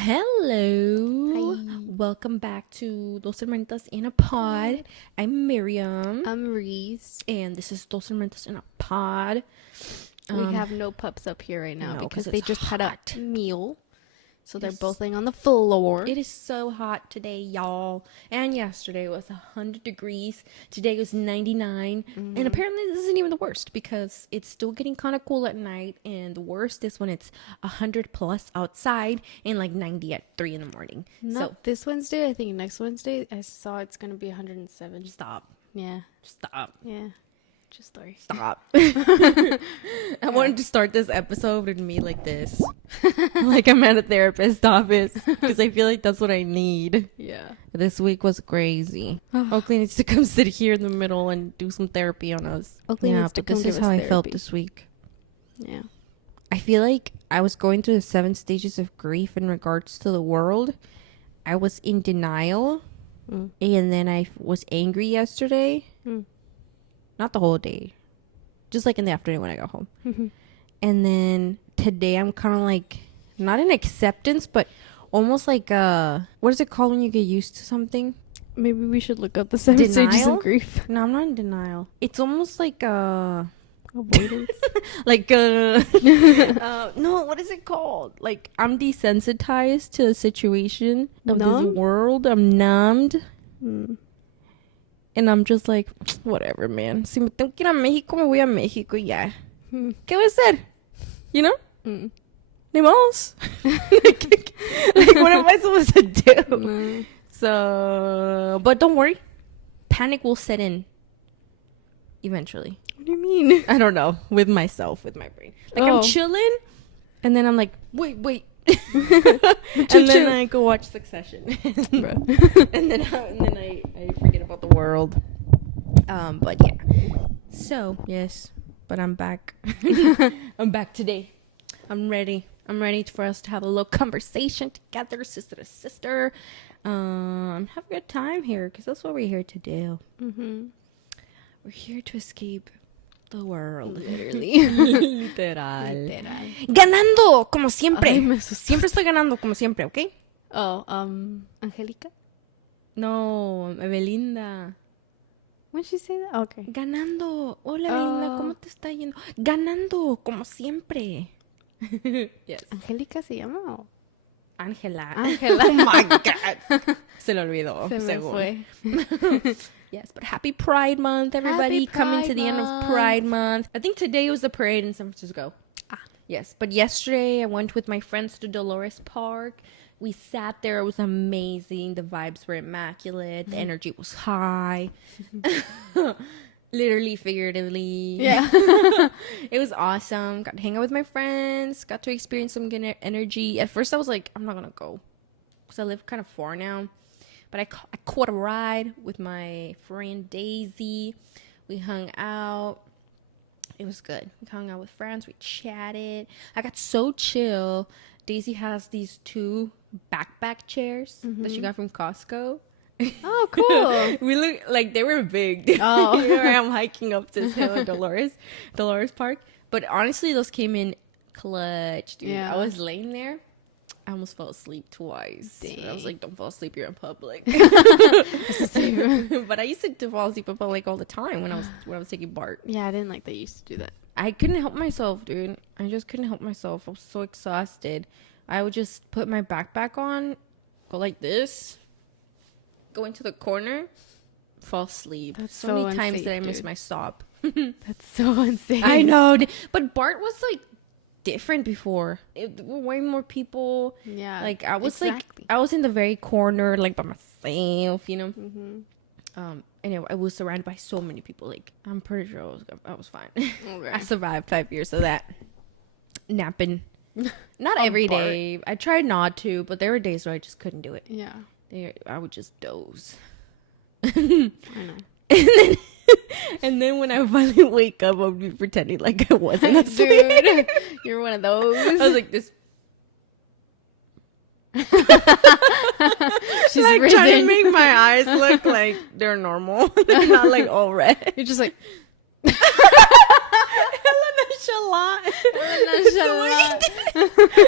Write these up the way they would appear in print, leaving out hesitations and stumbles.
Hello. Hi. Welcome back to Dos Hermanitas in a Pod. I'm Miriam. I'm Reese. And this is Dos Hermanitas in a Pod. We have no pups up here right now no, because 'cause they it's just had hot. a meal. So they're Yes. both laying on the floor. It is so hot today, y'all. And yesterday was 100 degrees. Today was 99. And apparently this isn't even the worst because it's still getting kind of cool at night. And the worst is when it's 100 plus outside and like 90 at 3 in the morning. Not this Wednesday. I think next Wednesday I saw it's going to be 107. Stop. Yeah. Stop. Yeah. Just story. Stop. I wanted to start this episode with me like this. Like I'm at a therapist's office. Because I feel like that's what I need. Yeah. This week was crazy. Oakley needs to come sit here in the middle and do some therapy on us. Oakley needs to but come this give is us how I felt therapy. this week. Yeah. I feel like I was going through the 7 stages of grief in regards to the world. I was in denial. And then I was angry yesterday. Not the whole day. Just like in the afternoon when I got home. And then today I'm kind of like, not in acceptance, but almost like, what is it called when you get used to something? Maybe we should look up the 7 stages Denial? of grief. No, I'm not in denial. It's almost like, Avoidance. like, no, what is it called? Like, I'm desensitized to the situation of this world. I'm numbed. And I'm just like, whatever, man. Si me tengo que ir a México, me voy a México y ya. ¿Qué voy a hacer? You know? Ni modos. like, what am I supposed to do? So, but don't worry. Panic will set in eventually. What do you mean? I don't know. With myself, with my brain. Like, I'm chilling. And then I'm like, wait. And then I go watch Succession. and then I forget about the world. But yeah. So, yes. But I'm back. I'm back today. I'm ready. I'm ready for us to have a little conversation together, sister to sister. Have a good time here, because that's what we're here to do. We're here to escape the world. Literally. Literal. Ganando, como siempre. Siempre estoy ganando, como siempre, ¿ok? Oh, Angelica? No, Evelinda. When did she say that? Okay. Ganando. Hola, Evelinda, ¿cómo te está yendo? Ganando, como siempre. Yes. ¿Angélica se llama? ¿O? Ángela. Ángela. Oh my God. Se lo olvidó. Se me según. fue. Yes, but happy Pride Month, everybody. Happy Coming to Pride the end of Pride Month. I think today was the parade in San Francisco. Yes, but yesterday I went with my friends to Dolores Park. We sat there. It was amazing. The vibes were immaculate. The energy was high. Literally, figuratively. Yeah. It was awesome. Got to hang out with my friends. Got to experience some good energy. At first, I was like, I'm not going to go. Because I live kind of far now. But I caught a ride with my friend Daisy. We hung out. It was good. We hung out with friends. We chatted. I got so chill. Daisy has these 2 backpack chairs that she got from Costco. Oh, cool. We look like they were big. Oh. Here I am hiking up this hill in Dolores Park. But honestly, those came in clutch, dude. Yeah. I was laying there. I almost fell asleep twice. Dang. I was like, don't fall asleep, you're in public. But But I used to fall asleep in public all the time when I was taking BART. yeah, I didn't like that you used to do that. I couldn't help myself, dude. I just couldn't help myself. I was so exhausted. I would just put my backpack on, go like this, go into the corner, fall asleep. That's so so many times unsafe, that I missed dude. my stop. That's so insane. I know. But BART was like different before. It were way more people. Yeah. Like I was exactly. I was in the very corner, like by myself, you know. And I was surrounded by so many people. Like I'm pretty sure I was fine. Okay. I survived 5 years of that. Napping. Not every BART. day. I tried not to, but there were days where I just couldn't do it. Yeah. I would just doze. I know. And then when I finally wake up, I would be pretending like I wasn't asleep. Dude, you're one of those. I was like this. She's like risen. trying to make my eyes look like they're normal. They're not like all red. You're just like, Helena,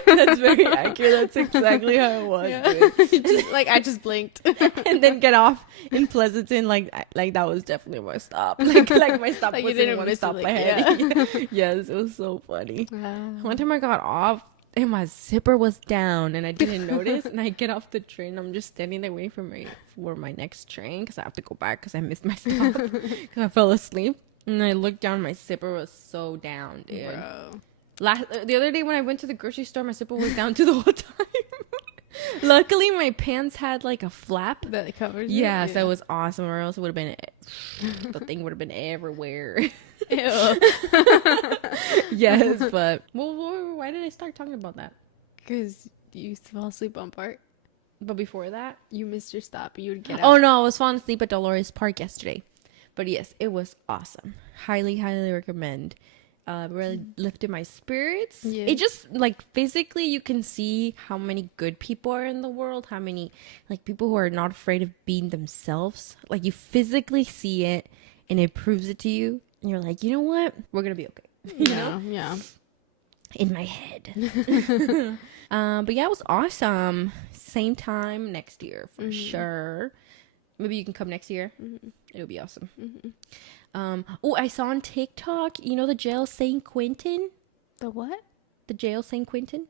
That's very accurate. That's exactly how it was. Yeah. I just blinked. And then get off in Pleasanton. Like that was definitely my stop. Like my stop Like, was you didn't one miss stop it, ahead. Yeah. Yes, it was so funny. One time I got off and my zipper was down and I didn't notice. And I get off the train. I'm just standing there waiting for my next train because I have to go back because I missed my stop because I fell asleep. And I looked down, my zipper was so down, dude. Bro. The other day when I went to the grocery store, my zipper was down to the whole time. Luckily, my pants had like a flap that covers yeah, it. so it was awesome. Or else it would have been the thing would have been everywhere. Yes, but why did I start talking about that? Because you used to fall asleep on park. But before that, you missed your stop. You would get oh out. no, I was falling asleep at Dolores Park yesterday. But yes, it was awesome. Highly, highly recommend. Really lifted my spirits. Yeah. It just like physically you can see how many good people are in the world, how many like people who are not afraid of being themselves. Like you physically see it and it proves it to you. And you're like, you know what? We're gonna be okay. You know? Yeah. In my head. But yeah, it was awesome. Same time next year for sure. Maybe you can come next year. It'll be awesome. I saw on TikTok, you know the jail St. Quentin? The what? The jail St. Quentin?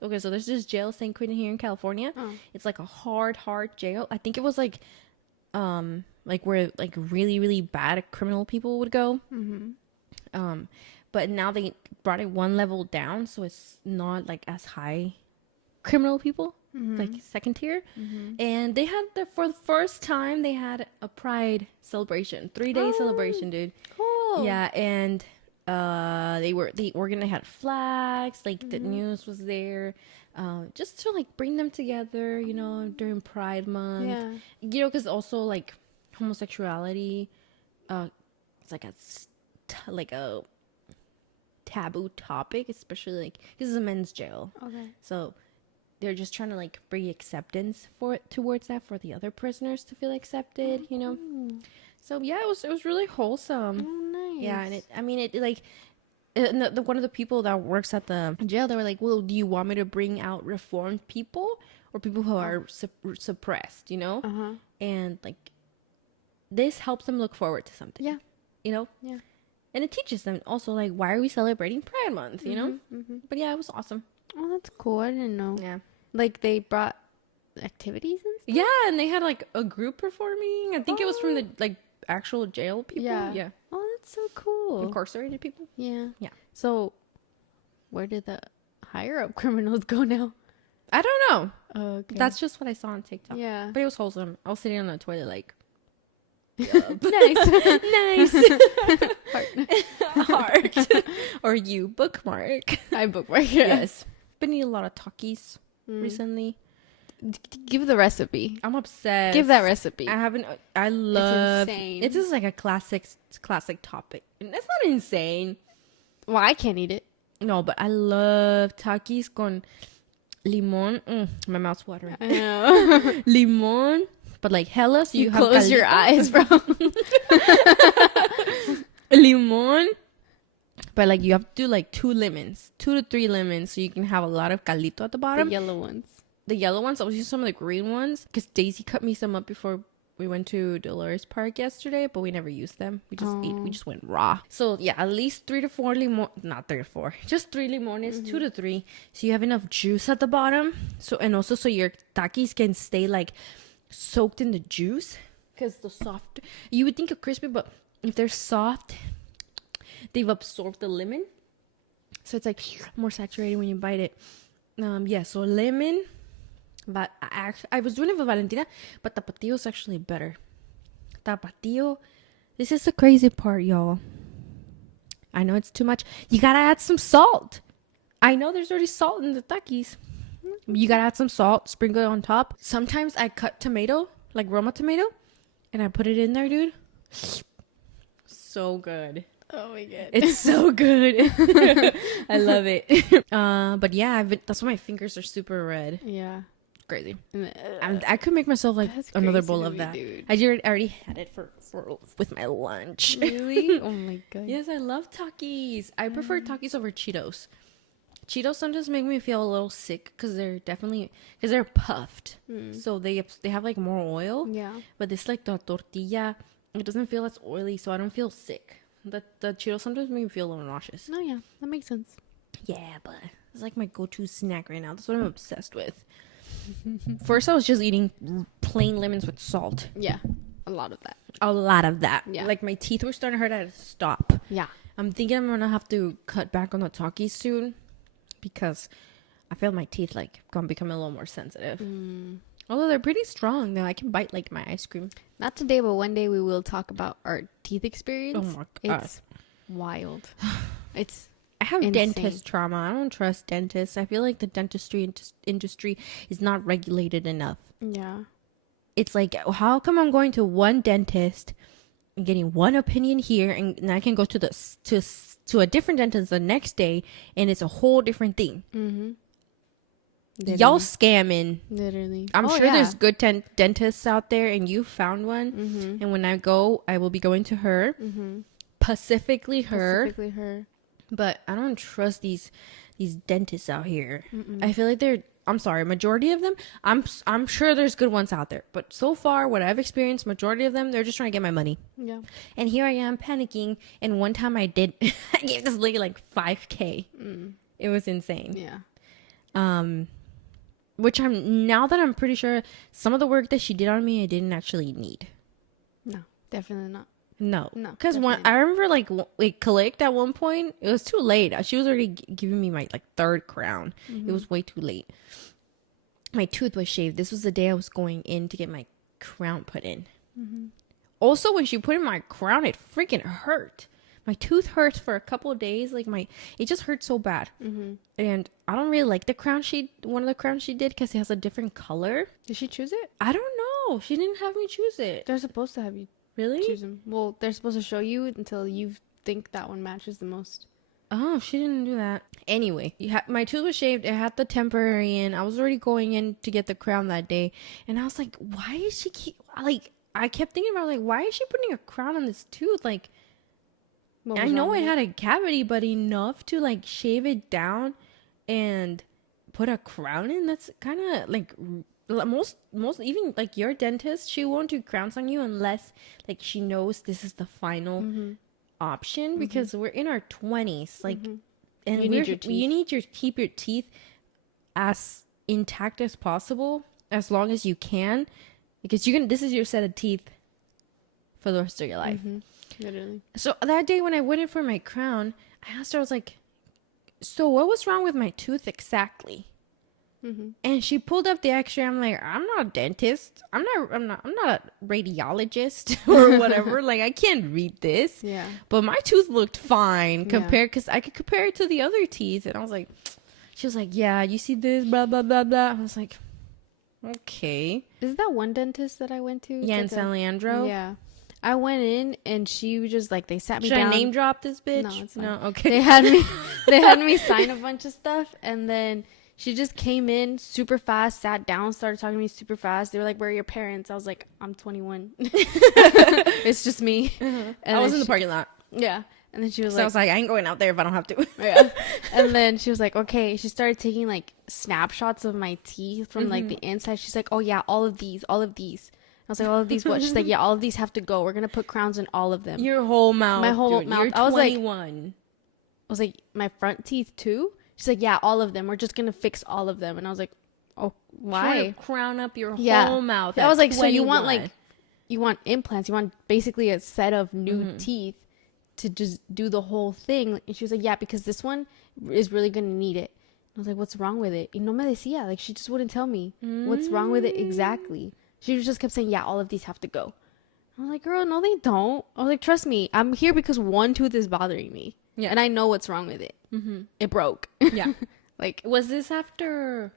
Okay, so there's this jail St. Quentin here in California. Oh. It's like a hard jail. I think it was like where like really, really bad criminal people would go. But now they brought it one level down, so it's not like as high criminal people. Like second tier. And they had for the first time they had a pride celebration, 3-day celebration, dude. Cool. Yeah, and they had flags, like the news was there, just to like bring them together, you know, during Pride Month. Yeah. You know, because also like homosexuality, it's like a taboo topic, especially like this is a men's jail. Okay. So they're just trying to like bring acceptance towards that for the other prisoners to feel accepted, you know. So yeah, it was really wholesome. Oh, nice. Yeah, and one of the people that works at the jail, they were like, "Well, do you want me to bring out reformed people or people who are suppressed?" You know, and like this helps them look forward to something. Yeah, you know. Yeah, and it teaches them also like why are we celebrating Pride Month? You know. But yeah, it was awesome. Oh, that's cool. I didn't know. Yeah. Like they brought activities and stuff? Yeah, and they had like a group performing. I think it was from the like actual jail people. Yeah. Oh, that's so cool. Incarcerated people. Yeah. Yeah. So where did the higher up criminals go now? I don't know. Okay. That's just what I saw on TikTok. Yeah. But it was wholesome. I was sitting on the toilet like nice. Heart. Or you bookmark. I bookmark. Yes. Been eating a lot of Takis recently. Give the recipe. I'm obsessed. Give that recipe. I love it's insane. It's just like a classic topic. And it's not insane. Well, I can't eat it. No, but I love Takis con limon. My mouth's watering. I know. Limon. But like hella, so you have close your eyes, bro. Limon. But like you have to do like 2 to 3 lemons, so you can have a lot of caldito at the bottom. The yellow ones. I was using some of the green ones because Daisy cut me some up before we went to Dolores Park yesterday, but we never used them. We just went raw. So yeah, at least 3 to 4 not 3 to 4, just 3 limones, 2 to 3, so you have enough juice at the bottom. So and also so your takis can stay like soaked in the juice, because the soft, you would think of crispy, but if they're soft, they've absorbed the lemon, so it's like more saturated when you bite it. So lemon, but I was doing it with Valentina, but tapatio is actually better. Tapatio, this is the crazy part, y'all. I know it's too much. You gotta add some salt. I know there's already salt in the takis. You gotta add some salt, sprinkle it on top. Sometimes I cut tomato, like Roma tomato, and I put it in there, dude. So good. Oh my god. It's so good. I love it. But yeah, that's why my fingers are super red. Yeah. crazy. I could make myself like another bowl of that. Dude. I already had it for with my lunch. Really? Oh my god. Yes, I love Takis. I prefer Takis over Cheetos. Cheetos sometimes make me feel a little sick because they're puffed, so they have like more oil. Yeah. But this like the tortilla, it doesn't feel as oily, so I don't feel sick. The Cheetos sometimes make me feel a little nauseous. Oh yeah, that makes sense. Yeah, but it's like my go-to snack right now. That's what I'm obsessed with. First, I was just eating plain lemons with salt. Yeah, a lot of that. Yeah. Like my teeth were starting to hurt. I had to stop. Yeah. I'm thinking I'm gonna have to cut back on the Takis soon because I feel my teeth like gonna become a little more sensitive. Although they're pretty strong though. I can bite like my ice cream. Not today, but one day we will talk about our teeth experience. Oh my god. It's wild. I have insane. dentist trauma. I don't trust dentists. I feel like the dentistry industry is not regulated enough. Yeah. It's like, how come I'm going to one dentist and getting one opinion here, and I can go to a different dentist the next day, and it's a whole different thing. Y'all scamming. Literally. I'm sure there's good dentists out there, and you found one. And when I go, I will be going to her. Specifically her. But I don't trust these dentists out here. I feel like I'm sorry, majority of them, I'm sure there's good ones out there. But so far, what I've experienced, majority of them, they're just trying to get my money. Yeah. And here I am panicking. And one time I gave this lady like $5,000. It was insane. Yeah. Which now that I'm pretty sure some of the work that she did on me, I didn't actually need. No, definitely not. No, because I remember like collect at one point, it was too late. She was already giving me my like third crown. It was way too late. My tooth was shaved. This was the day I was going in to get my crown put in. Also, when she put in my crown, it freaking hurt. My tooth hurts for a couple of days. Like it just hurt so bad. And I don't really like one of the crowns she did because it has a different color. Did she choose it? I don't know. She didn't have me choose it. They're supposed to have you. Really? Choose them. Well, they're supposed to show you until you think that one matches the most. Oh, she didn't do that. Anyway, my tooth was shaved. It had the temporary in. I was already going in to get the crown that day. And I was like, why is she I kept thinking about why is she putting a crown on this tooth? Like, I know it had a cavity, but enough to shave it down and put a crown in? That's kind of most even your dentist, she won't do crowns on you unless she knows this is the final option, because we're in our 20s and you need to keep your teeth as intact as possible as long as you can, because this is your set of teeth for the rest of your life. Literally. So that day when I went in for my crown, I asked her, I was like, so what was wrong with my tooth exactly? And she pulled up the x-ray. I'm like, I'm not a dentist. I'm not a radiologist or whatever. I can't read this. Yeah. But my tooth looked fine because I could compare it to the other teeth. And I was like, she was like, yeah, you see this, blah, blah, blah, blah. I was like, okay. Is that one dentist that I went to? Yeah, in San Leandro. Yeah. I went in and she was just they sat me down. Should I name drop this bitch? No, it's fine. No, okay. They had me sign a bunch of stuff, and then she just came in super fast, sat down, started talking to me super fast. They were like, where are your parents? I was like, I'm 21. It's just me. And I was in the parking lot. Yeah. And then she was I was like, I ain't going out there if I don't have to. Yeah. And then she was like, okay. She started taking snapshots of my teeth from the inside. She's like, oh yeah, all of these. I was like, all of these what? She's like, yeah, all of these have to go. We're going to put crowns in all of them. Your whole mouth. My whole mouth. You're 21. I was like, my front teeth too? She's like, yeah, all of them. We're just going to fix all of them. And I was like, oh, why? To crown up your whole mouth. I was like, 21. So you want implants. You want basically a set of new teeth to just do the whole thing. And she was like, yeah, because this one is really going to need it. I was like, what's wrong with it? Y no me decía. She just wouldn't tell me what's wrong with it exactly. She just kept saying, yeah, all of these have to go. I was like, girl, no, they don't. I was like, trust me, I'm here because one tooth is bothering me. Yeah. And I know what's wrong with it. It broke. Yeah. Was this after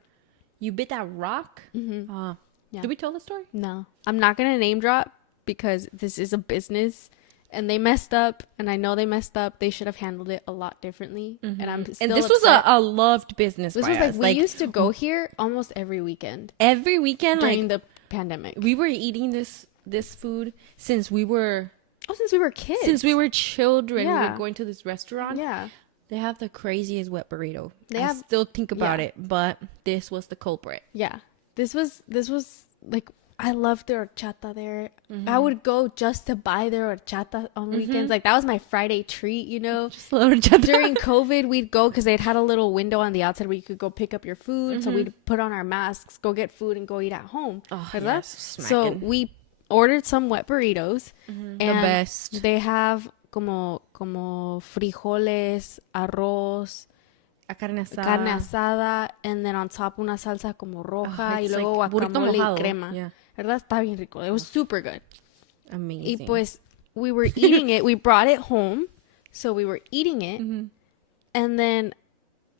you bit that rock? Yeah. Did we tell the story? No. I'm not going to name drop because this is a business and they messed up, and I know they messed up. They should have handled it a lot differently. And I'm still this upset. was a loved business. This was like we used to go here almost every weekend. Every weekend during the pandemic. We were eating this food since we were kids. Since we were children. Yeah. We were going to this restaurant. Yeah. They have the craziest wet burrito. I still think about it, but this was the culprit. Yeah. This was like, I loved their horchata there. I would go just to buy their horchata on weekends. Like, that was my Friday treat, you know. Just a little horchata. During COVID, we'd go because they'd had a little window on the outside where you could go pick up your food. So we'd put on our masks, go get food, and go eat at home. Oh, yes, so we ordered some wet burritos. And the best. They have como frijoles, arroz, carne asada, and then on top una salsa como roja, y luego like guacamole y crema. Yeah. ¿Verdad? Está bien rico. It was super good. Amazing. Y pues, we were eating it. We brought it home. So we were eating it. And then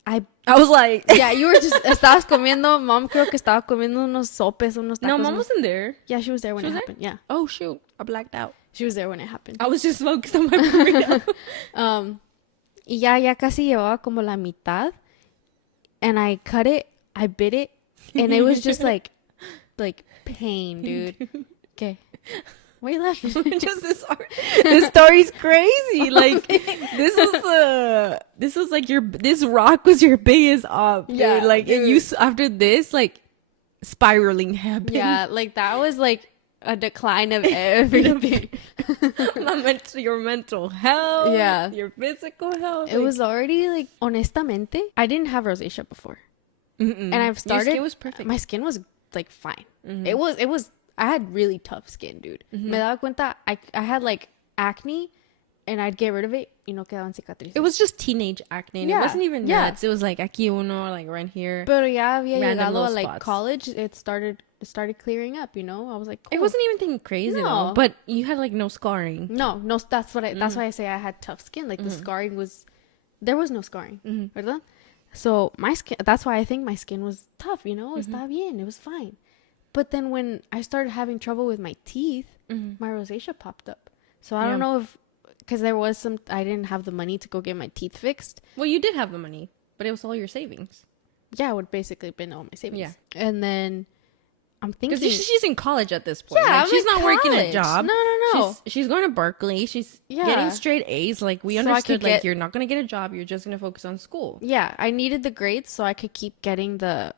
I was like... Yeah, you were just... Estabas comiendo... Mom creo que estaba comiendo unos sopes, unos tacos. No, Mom wasn't there. Yeah, she was there when it happened. Yeah. Oh, shoot. I blacked out. She was there when it happened. I was just focused on my burrito. Y ya casi llevaba como la mitad. And I cut it. I bit it. And it was just like pain, dude. Okay. Why are you laughing? Just this story's crazy. Like, this was like this rock was your biggest up, dude. Yeah, like, dude. you after this, like, spiraling happened. Yeah, like, that was like a decline of everything. Your mental health. Yeah. Your physical health. It was already like, honestamente, I didn't have rosacea before. And I've started. Your skin was perfect. My skin was like fine. It was. I had really tough skin, dude. Me daba cuenta. I had like acne, and I'd get rid of it. Y no quedaban cicatrices. It was just teenage acne. And it wasn't even nuts. It was like aquí uno, like right here. Pero ya había llegado like spots. college. It started clearing up. You know, I was like, cool. It wasn't even anything crazy though. But you had like no scarring. No. That's why I say I had tough skin. Like the scarring was, there was no scarring, ¿verdad? So my skin. That's why I think my skin was tough. You know, estaba bien. It was fine. But then when I started having trouble with my teeth, my rosacea popped up. So I don't know if, because there was I didn't have the money to go get my teeth fixed. Well, you did have the money, but it was all your savings. Yeah, it would basically been all my savings. Yeah. And then I'm thinking, because she's in college at this point. Yeah, like, she's not working a job. No. She's going to Berkeley. She's getting straight A's. Like, we understood, like, you're not going to get a job. You're just going to focus on school. Yeah, I needed the grades so I could keep getting the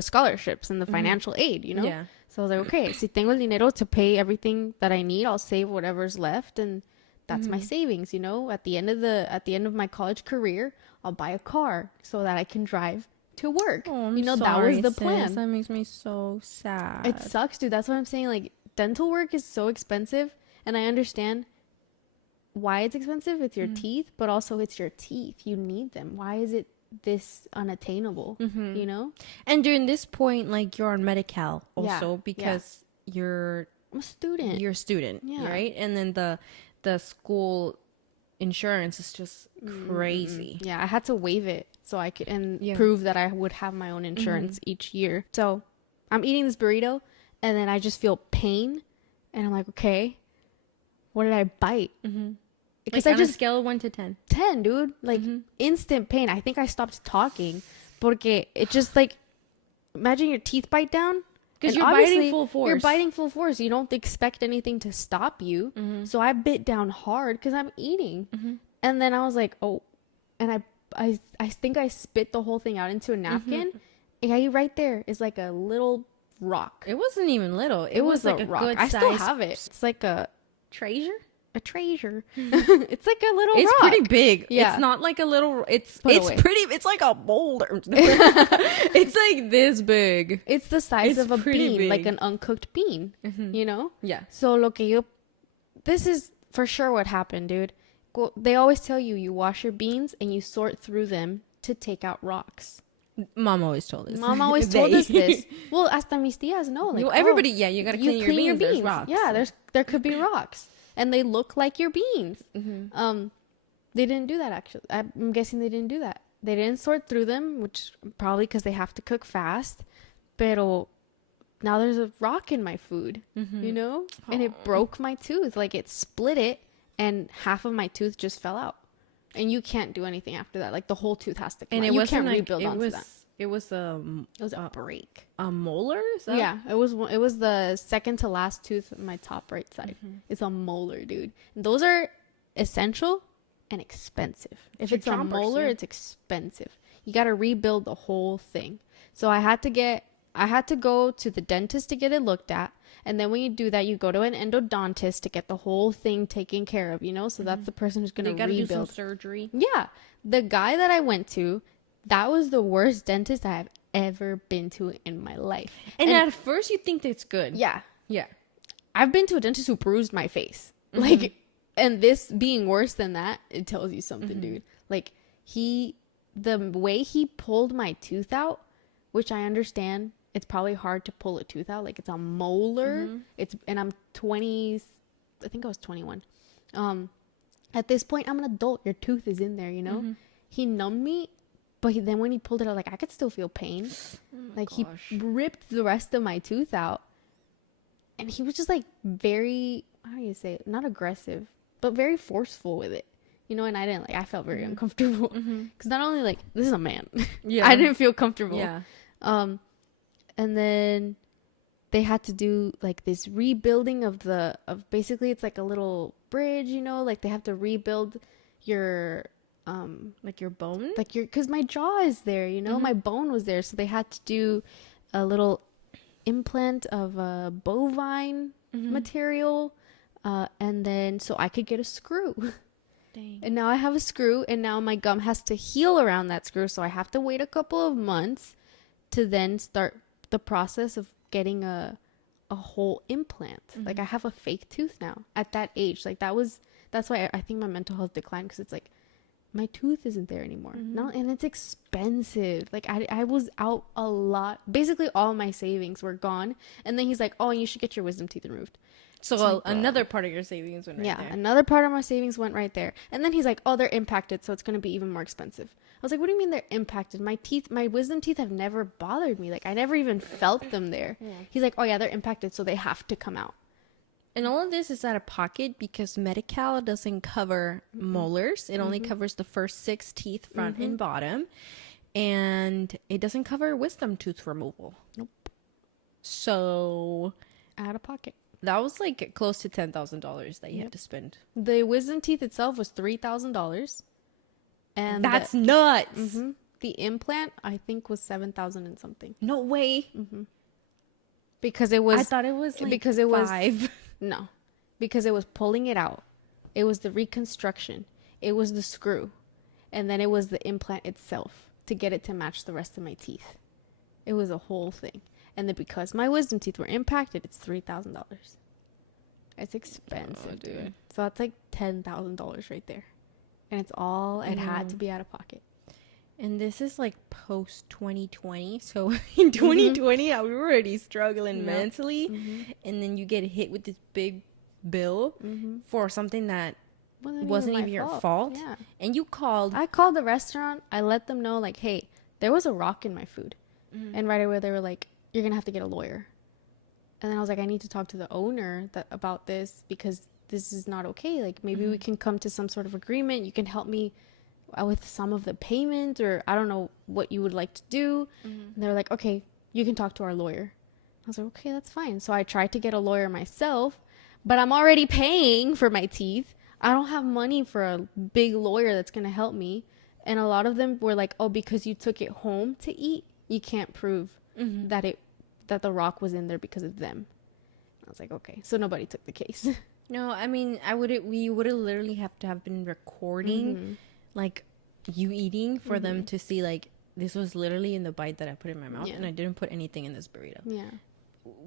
scholarships and the financial aid, you know? Yeah. So I was like, okay, si tengo el dinero to pay everything that I need, I'll save whatever's left, and that's my savings, you know? At the end of my college career, I'll buy a car so that I can drive to work. Oh, I'm sorry, that was the plan. Sis. That makes me so sad. It sucks, dude. That's what I'm saying. Like, dental work is so expensive, and I understand why it's expensive. It's your teeth, but also it's your teeth. You need them. Why is it this unattainable? You know? And during this point, like, you're on Medi-Cal also because I'm a student. You're a student, right? And then the school insurance is just crazy. Yeah, I had to waive it so I could prove that I would have my own insurance each year. So I'm eating this burrito, and then I just feel pain, and I'm like, okay, what did I bite? Because like, on a scale of 1 to 10. 10, dude. Like, instant pain. I think I stopped talking porque it just, like, imagine your teeth bite down. Because you're biting full force. You're biting full force. You don't expect anything to stop you. So I bit down hard because I'm eating. And then I was like, oh. And I think I spit the whole thing out into a napkin. And right there is like a little rock. It wasn't even little. It was like a rock. good I size. still have it. It's like a treasure. A treasure. It's like a little it's rock. Pretty big. Yeah. It's not like a little, it's away. pretty, it's like a boulder. It's like this big. It's the size of a bean, big. like an uncooked bean, you know? Yeah. So this is for sure what happened, dude. They always tell you wash your beans and you sort through them to take out rocks. Mom always told us. Mom always told us this. Well, hasta mis tías know. Like, everybody, you gotta clean your beans. There's rocks. Yeah, there could be rocks. And they look like your beans. They didn't do that, actually. I'm guessing they didn't do that. They didn't sort through them, which probably because they have to cook fast. Pero now there's a rock in my food, you know? And it broke my tooth. Like, it split it, and half of my tooth just fell out. And you can't do anything after that. Like the whole tooth has to come and out. it You wasn't can't like, rebuild onto that. It was It was a break. a molar. Yeah, it was the second to last tooth on my top right side. It's a molar, dude. And those are essential and expensive. If it's a molar, it's expensive. You got to rebuild the whole thing. So I had to go to the dentist to get it looked at. And then when you do that, you go to an endodontist to get the whole thing taken care of, you know? So that's the person who's going to rebuild. You got to do some surgery. Yeah. The guy that I went to, that was the worst dentist I have ever been to in my life. And at first you think that's good. Yeah. Yeah. I've been to a dentist who bruised my face. Like, and this being worse than that, it tells you something, dude. Like, the way he pulled my tooth out, which I understand, it's probably hard to pull a tooth out. Like, it's a molar. And I'm 20, I think I was 21. At this point, I'm an adult. Your tooth is in there, you know? He numbed me, but then when he pulled it out, like, I could still feel pain. He ripped the rest of my tooth out. And he was just, like, very, how do you say it? Not aggressive, but very forceful with it. You know, and I felt very uncomfortable. Because not only, like, this is a man. Yeah. I didn't feel comfortable. Yeah. And then they had to do like this rebuilding of basically it's like a little bridge, you know, like they have to rebuild your like your bone, like because my jaw is there, you know, my bone was there, so they had to do a little implant of bovine material, and then so I could get a screw. Dang. And now I have a screw, and now my gum has to heal around that screw, so I have to wait a couple of months to then start the process of getting a whole implant. Like I have a fake tooth now at that age. Like that's why I think my mental health declined, because it's like my tooth isn't there anymore. No, and it's expensive. Like I was out a lot. Basically all my savings were gone. And then he's like, "Oh, you should get your wisdom teeth removed." So another part of your savings went right there. Yeah, another part of my savings went right there. And then he's like, "Oh, they're impacted, so it's going to be even more expensive." I was like, "What do you mean they're impacted? My wisdom teeth have never bothered me. Like, I never even felt them there." Yeah. He's like, "Oh, yeah, they're impacted, so they have to come out." And all of this is out of pocket because Medi-Cal doesn't cover molars. It only covers the first 6 teeth, front and bottom. And it doesn't cover wisdom tooth removal. Nope. So, out of pocket. That was like close to $10,000 that you had to spend. The wisdom teeth itself was $3,000. And that's nuts. The implant, I think, was $7,000 and something. No way. Because it was. I thought it was like because it 5. Was no, because it was pulling it out. It was the reconstruction. It was the screw, and then it was the implant itself to get it to match the rest of my teeth. It was a whole thing, and then because my wisdom teeth were impacted, it's $3,000. It's expensive, dude. So that's like $10,000 right there. And it's all it had to be out of pocket. And this is like post 2020. So in 2020, we were already struggling mentally. And then you get hit with this big bill for something that wasn't even your fault. Yeah. And you called. I called the restaurant. I let them know, like, hey, there was a rock in my food. And right away they were like, you're going to have to get a lawyer. And then I was like, I need to talk to the owner about this, because this is not okay. Like, maybe we can come to some sort of agreement. You can help me with some of the payment, or I don't know what you would like to do. And they're like, okay, you can talk to our lawyer. I was like, okay, that's fine. So I tried to get a lawyer myself, but I'm already paying for my teeth. I don't have money for a big lawyer that's going to help me. And a lot of them were like, oh, because you took it home to eat, you can't prove that the rock was in there because of them. I was like, okay. So nobody took the case. No, I mean, we would have literally have to have been recording like you eating for them to see, like, this was literally in the bite that I put in my mouth, and I didn't put anything in this burrito. Yeah.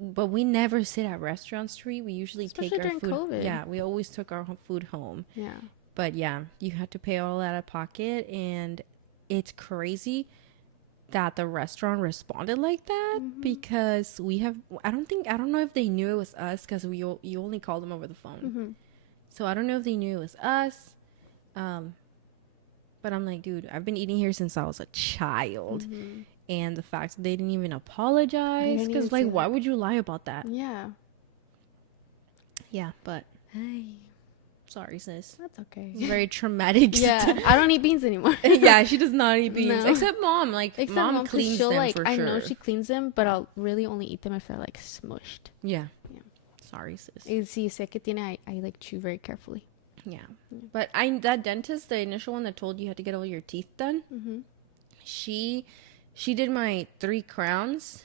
But we never sit at restaurants, Tree. We usually take our food. COVID. Yeah, we always took our food home. Yeah. But yeah, you had to pay all that out of pocket, and it's crazy that the restaurant responded like that, because I don't know if they knew it was us, because you only called them over the phone. So I don't know if they knew it was us. But I'm like, dude, I've been eating here since I was a child. And the fact that they didn't even apologize, because like, why would you lie about that? Yeah. Yeah, but hey, Sorry, sis. That's okay. It's very traumatic. Yeah, I don't eat beans anymore. Yeah, she does not eat beans. No. Except mom. Like, Except mom cleans them like, for sure. I know she cleans them, but I'll really only eat them if they're like smushed. Yeah. Yeah. Sorry, sis. Si sé que tiene, I like chew very carefully. Yeah. But that dentist, the initial one that told you had to get all your teeth done, she did my 3 crowns,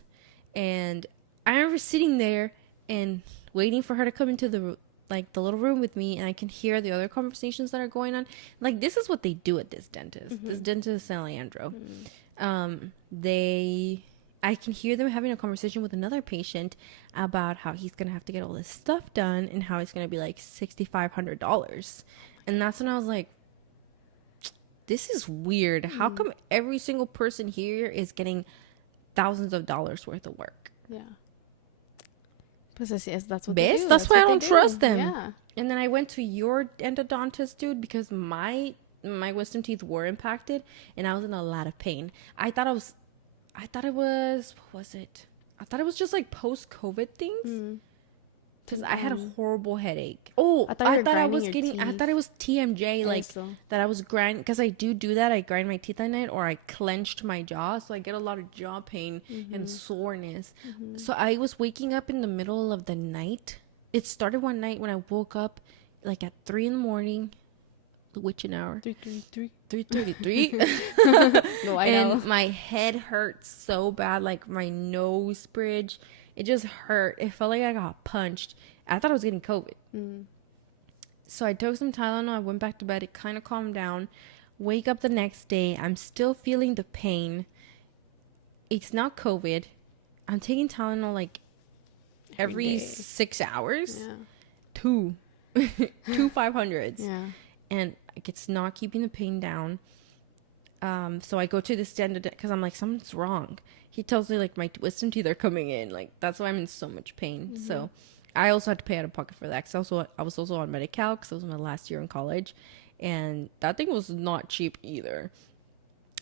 and I remember sitting there and waiting for her to come into the little room with me, and I can hear the other conversations that are going on. Like, this is what they do at this dentist. This dentist, San Leandro. I can hear them having a conversation with another patient about how he's gonna have to get all this stuff done and how it's gonna be like $6,500. And that's when I was like, this is weird. How come every single person here is getting thousands of dollars worth of work? Yeah. That's what Best? they do. That's why I don't trust them. Yeah. And then I went to your endodontist, dude, because my wisdom teeth were impacted and I was in a lot of pain. I thought it was what was it? I thought it was just like post-COVID things. Because I had a horrible headache. Oh, I thought I was getting. I thought it was TMJ, like that I was grinding. Because I do that. I grind my teeth at night, or I clenched my jaw, so I get a lot of jaw pain and soreness. So I was waking up in the middle of the night. It started one night when I woke up, like at 3 a.m, the witching hour. 3:33. No, I and know. my head hurt so bad, like my nose bridge. It just hurt. It felt like I got punched. I thought I was getting COVID. So I took some Tylenol. I went back to bed. It kind of calmed down. Wake up the next day. I'm still feeling the pain. It's not COVID. I'm taking Tylenol like every 6 hours. Yeah. 2 500s. Yeah. And it's not keeping the pain down. So I go to this dentist because I'm like, something's wrong. He tells me like my wisdom teeth are coming in. Like, that's why I'm in so much pain. So I also had to pay out of pocket for that. Because I was also on Medi-Cal because it was my last year in college. And that thing was not cheap either.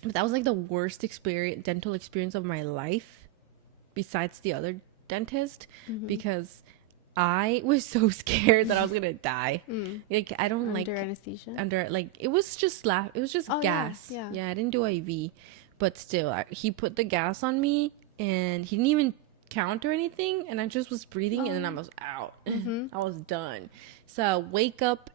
But that was like the worst dental experience of my life. Besides the other dentist. Because I was so scared that I was going to die. Like, I don't like... Under anesthesia? It was just gas. Yeah. Yeah, I didn't do IV. But still, he put the gas on me, and he didn't even count or anything, and I just was breathing, and then I was out. I was done. So I wake up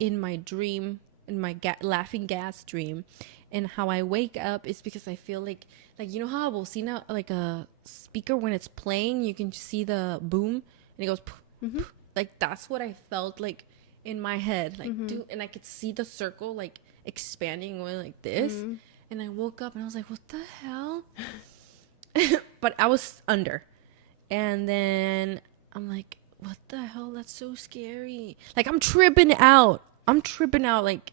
in my dream, in my laughing gas dream, and how I wake up is because I feel like you know how we'll see now, like a speaker when it's playing, you can see the boom, and it goes, like that's what I felt like in my head, like dude, and I could see the circle like expanding going like this. And I woke up and I was like, what the hell? But I was under. And then I'm like, what the hell? That's so scary. Like, I'm tripping out. Like,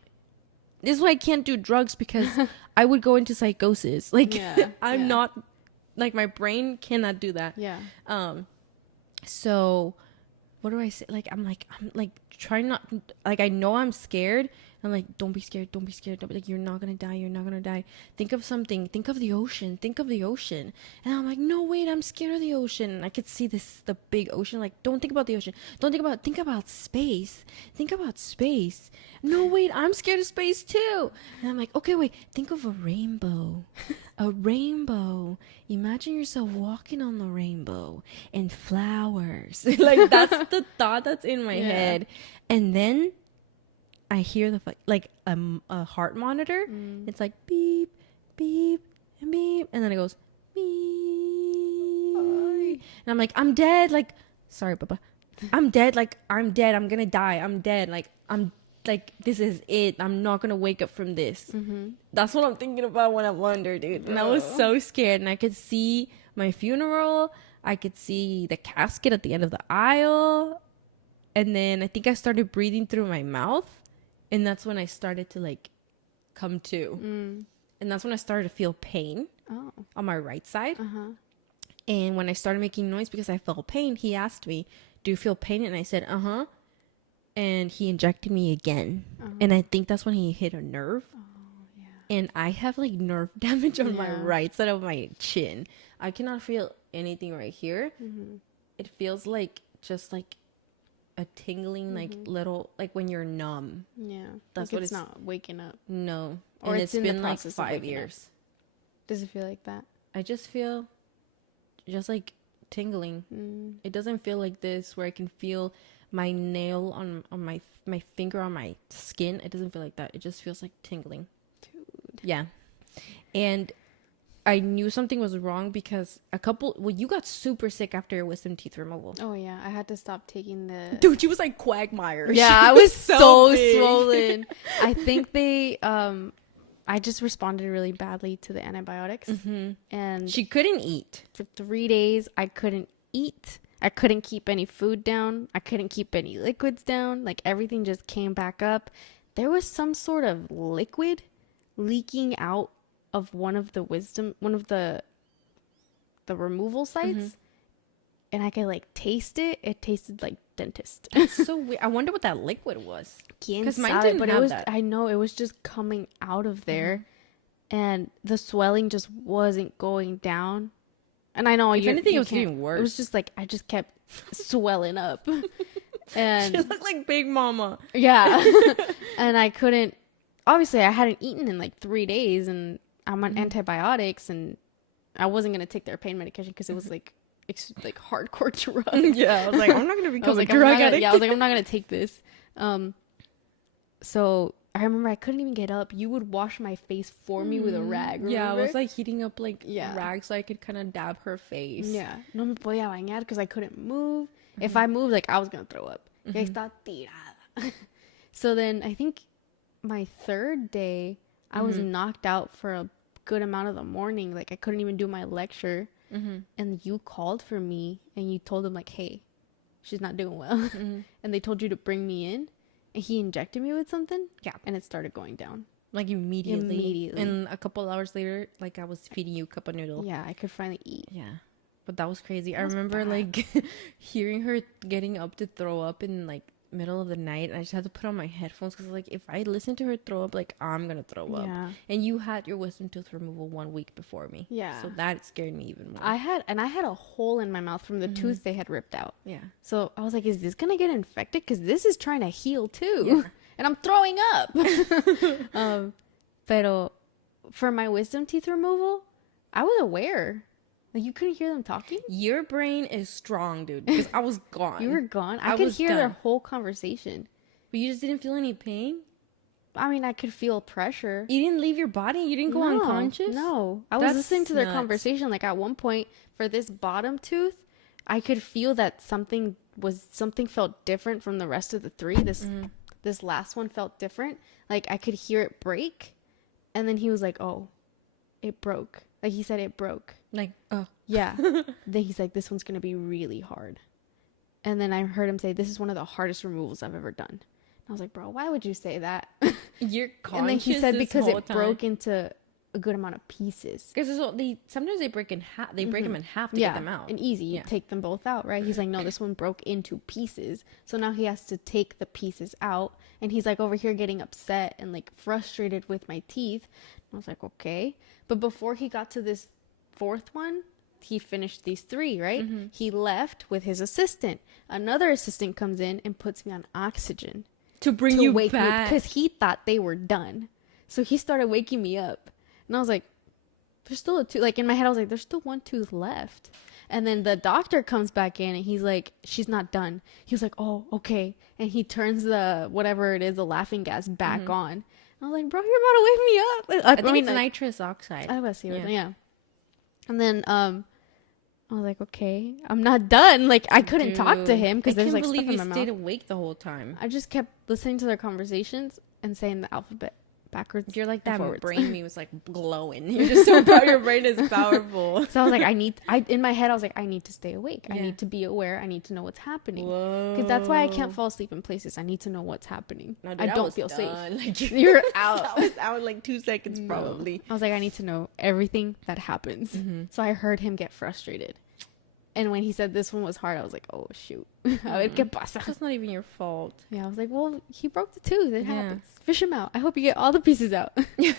this is why I can't do drugs, because I would go into psychosis. Like, I'm not, like, my brain cannot do that. Yeah. So what do I say? I'm trying not, like, I know I'm scared. I'm like, don't be scared. Don't be scared. Don't be like, you're not going to die. You're not going to die. Think of something. Think of the ocean. Think of the ocean. And I'm like, no, wait, I'm scared of the ocean. And I could see the big ocean. Like, don't think about the ocean. Think about space. Think about space. No, wait, I'm scared of space too. And I'm like, okay, wait, think of a rainbow. A rainbow. Imagine yourself walking on the rainbow and flowers. Like, that's the thought that's in my head. And then I hear a heart monitor. It's like beep, beep, and beep, and then it goes beep. And I'm like, I'm dead. Like, sorry, Papa, I'm dead. Like, I'm dead. I'm gonna die. I'm dead. Like, I'm like, this is it. I'm not gonna wake up from this. That's what I'm thinking about when I'm under, dude. And I was so scared. And I could see my funeral. I could see the casket at the end of the aisle. And then I think I started breathing through my mouth. And that's when I started to, like, come to. And that's when I started to feel pain on my right side. And when I started making noise because I felt pain, he asked me, do you feel pain? And I said, And he injected me again. And I think that's when he hit a nerve. And I have, like, nerve damage on my right side of my chin. I cannot feel anything right here. It feels like just, like, a tingling, like little, like when you're numb. Yeah. That's like what it's not waking up. No. Or and it's been in the like process of 5 waking up. years. Does it feel like that? I just feel just like tingling. It doesn't feel like this where I can feel my nail on my finger on my skin. It doesn't feel like that. It just feels like tingling. Dude. Yeah. And I knew something was wrong because you got super sick after your wisdom teeth removal. Oh yeah, I had to stop taking the. Dude, she was like Quagmire. Yeah, I was so swollen. I think I just responded really badly to the antibiotics, and She couldn't eat for 3 days. I couldn't eat. I couldn't keep any food down. I couldn't keep any liquids down. Like everything just came back up. There was some sort of liquid leaking out of one of the removal sites, and I could like taste it. It tasted like dentist. It's so weird. I wonder what that liquid was. Because mine didn't, but it was that. I know it was just coming out of there, and the swelling just wasn't going down. And I know if anything, it was getting worse. It was just like I just kept swelling up, and she looked like Big Mama. Yeah, and I couldn't. Obviously, I hadn't eaten in like 3 days, and I'm on antibiotics, and I wasn't gonna take their pain medication because it was like hardcore drugs. Yeah, I was like, I'm not gonna become a drug addict. Yeah, I was like, I'm not gonna take this. So I remember I couldn't even get up. You would wash my face for me with a rag. Remember? Yeah, I was like heating up like rags so I could kind of dab her face. Yeah, no me podía bañar because I couldn't move. If I moved, like I was gonna throw up. Está tirada. So then I think my 3rd day, I was knocked out for a good amount of the morning. Like I couldn't even do my lecture. And you called for me and you told them like, hey, she's not doing well. And they told you to bring me in, and he injected me with something. Yeah. And it started going down. Like immediately. And a couple hours later, like I was feeding you cup of noodle. Yeah, I could finally eat. Yeah. But that was crazy. I remember like hearing her getting up to throw up in like middle of the night, and I just had to put on my headphones because like if I listen to her throw up, like I'm gonna throw up. And you had your wisdom tooth removal 1 week before me. Yeah, so that scared me even more. I had a hole in my mouth from the tooth they had ripped out. Yeah, so I was like, is this gonna get infected? Because this is trying to heal too. And I'm throwing up. Pero for my wisdom teeth removal, I was aware. Like, you couldn't hear them talking? Your brain is strong, dude. Because I was gone. You were gone? I could hear their whole conversation. But you just didn't feel any pain? I mean, I could feel pressure. You didn't leave your body? You didn't go unconscious? No. I was listening to their conversation. Like, at one point, for this bottom tooth, I could feel that something felt different from the rest of the 3. This last one felt different. Like, I could hear it break. And then he was like, oh, it broke. Like, he said it broke. Like, oh. Yeah. Then he's like, this one's going to be really hard. And then I heard him say, this is one of the hardest removals I've ever done. And I was like, bro, why would you say that? You're conscious. And then he said because it broke into a good amount of pieces. Because sometimes they break in half. They break them in half to get them out. And easy. You take them both out, right? He's like, no, this one broke into pieces. So now he has to take the pieces out. And he's like over here getting upset and like frustrated with my teeth. And I was like, okay. But before he got to this 4th one, he finished these 3, right? He left with his assistant. Another assistant comes in and puts me on oxygen to bring you wake back, because he thought they were done. So he started waking me up, and I was like, there's still a tooth. Like, in my head I was like, there's still 1 tooth left. And then the doctor comes back in and he's like, she's not done. He was like, oh, okay. And he turns the whatever it is, the laughing gas back on. I was like, bro, you're about to wake me up. I think it's nitrous oxide. I was yeah. And then I was like, okay, I'm not done. Like, I couldn't talk to him because there's like stuff in my mouth. I can't believe you stayed awake the whole time. I just kept listening to their conversations and saying the alphabet backwards. You're like that brain me was like glowing. You're just so proud your brain is powerful. So I was like, in my head I was like, I need to stay awake. I need to be aware. I need to know what's happening. Because that's why I can't fall asleep in places. I need to know what's happening. No, dude, I don't feel safe. Like, you're out. I was out like 2 seconds probably. I was like, I need to know everything that happens. So I heard him get frustrated. And when he said this one was hard, I was like, oh, shoot. A ver qué pasa. That's not even your fault. Yeah, I was like, well, he broke the tooth. It happens. Fish him out. I hope you get all the pieces out. I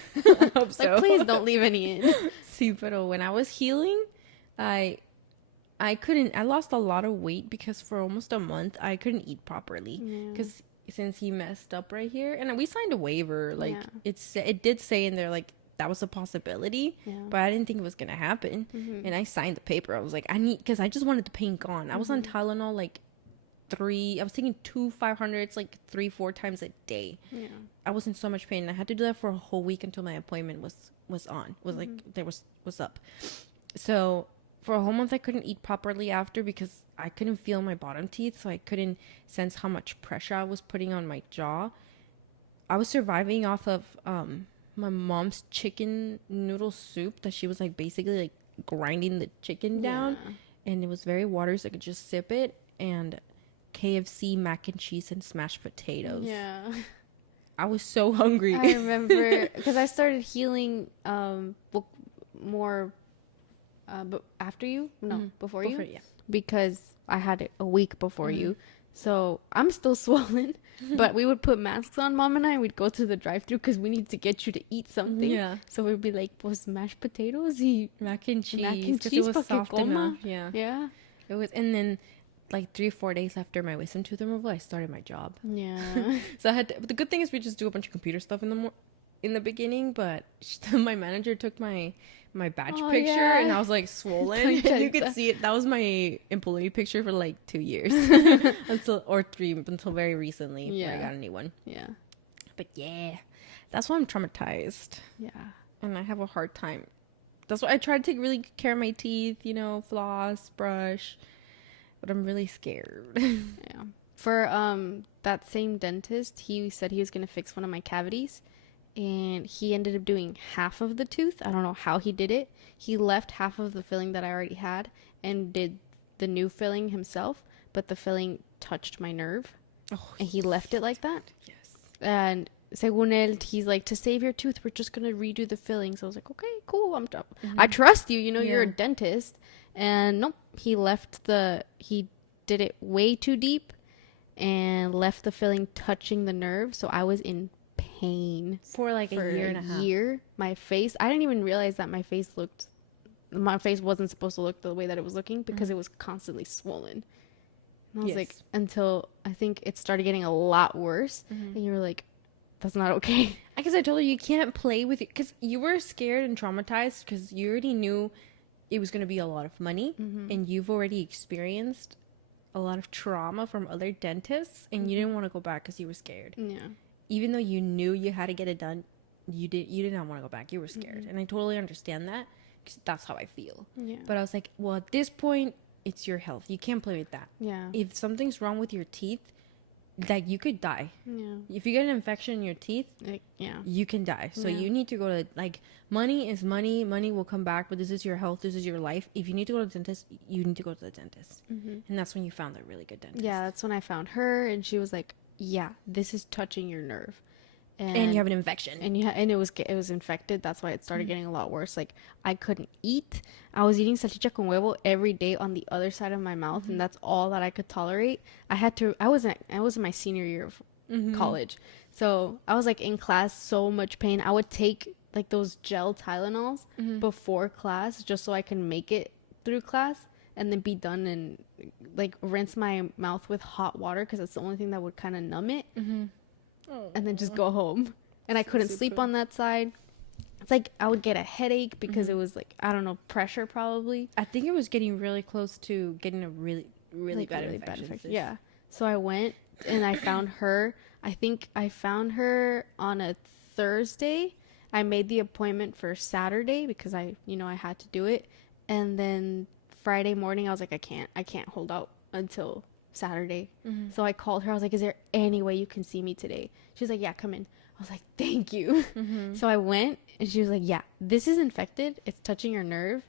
hope so. Like, please don't leave any in. Sí, pero when I was healing, I I lost a lot of weight because for almost a month I couldn't eat properly because since he messed up right here, and we signed a waiver, like it did say in there like that was a possibility, but I didn't think it was gonna happen. And I signed the paper. I was like, I need, because I just wanted the pain gone. I was on Tylenol like I was taking 2 500s like 3-4 times a day. I was in so much pain. I had to do that for a whole week until my appointment was up. So for a whole month I couldn't eat properly after because I couldn't feel my bottom teeth, so I couldn't sense how much pressure I was putting on my jaw. I was surviving off of my mom's chicken noodle soup that she was like basically like grinding the chicken down, and it was very watery, so I could just sip it, and KFC mac and cheese and smashed potatoes. I was so hungry. I remember because I started healing more but after you, before you, because I had it a week before you, so I'm still swollen. But we would put masks on, Mom and I. We'd go to the drive-thru because we need to get you to eat something. So we'd be like, "Pues mashed potatoes y mac and cheese." It was soft enough. Yeah. It was, and then like 3-4 days after my wisdom tooth removal, I started my job. So I had to, but the good thing is we just do a bunch of computer stuff in the beginning, but my manager took my badge picture and I was like swollen. You could see it. That was my employee picture for like 2 years until very recently when I got a new one. But that's why I'm traumatized. And I have a hard time. That's why I try to take really good care of my teeth, floss, brush, but I'm really scared. For that same dentist, he said he was going to fix one of my cavities, and he ended up doing half of the tooth. I don't know how he did it. He left half of the filling that I already had and did the new filling himself, but the filling touched my nerve, and he left it like that. And según él, he's like, to save your tooth, we're just going to redo the filling. So I was like, okay, cool. I trust you. You're a dentist. And nope, he did it way too deep and left the filling touching the nerve. So I was in pain for like a year and a half. My face, I didn't even realize that my face wasn't supposed to look the way that it was looking because it was constantly swollen. And I was like, until I think it started getting a lot worse, and you were like, that's not okay. I guess I told you can't play with it because you were scared and traumatized because you already knew it was going to be a lot of money, and you've already experienced a lot of trauma from other dentists, and you didn't want to go back because you were scared. Even though you knew you had to get it done, you did not want to go back. You were scared, and I totally understand that because that's how I feel. But I was like, well, at this point, it's your health. You can't play with that. If something's wrong with your teeth, like you could die. If you get an infection in your teeth, you can die. So you need to go to, like, money is money. Money will come back, but this is your health. This is your life. If you need to go to the dentist, you need to go to the dentist. And that's when you found a really good dentist. That's when I found her, and she was like, this is touching your nerve. And you have an infection. And it was infected. That's why it started getting a lot worse. Like, I couldn't eat. I was eating salchicha con huevo every day on the other side of my mouth, and that's all that I could tolerate. I was in my senior year of college. So I was like in class, so much pain. I would take like those gel Tylenols before class just so I can make it through class and then be done and like rinse my mouth with hot water because it's the only thing that would kind of numb it. And then just go home. And I couldn't sleep on that side. It's like I would get a headache because it was like, I don't know, pressure probably. I think it was getting really close to getting a really, really bad infection. Yeah. So I went and I found her. I think I found her on a Thursday. I made the appointment for Saturday because I had to do it. And then Friday morning, I was like, I can't hold out until Saturday. So I called her. I was like, is there any way you can see me today? She was like, yeah, come in. I was like, thank you. So I went and she was like, yeah, this is infected. It's touching your nerve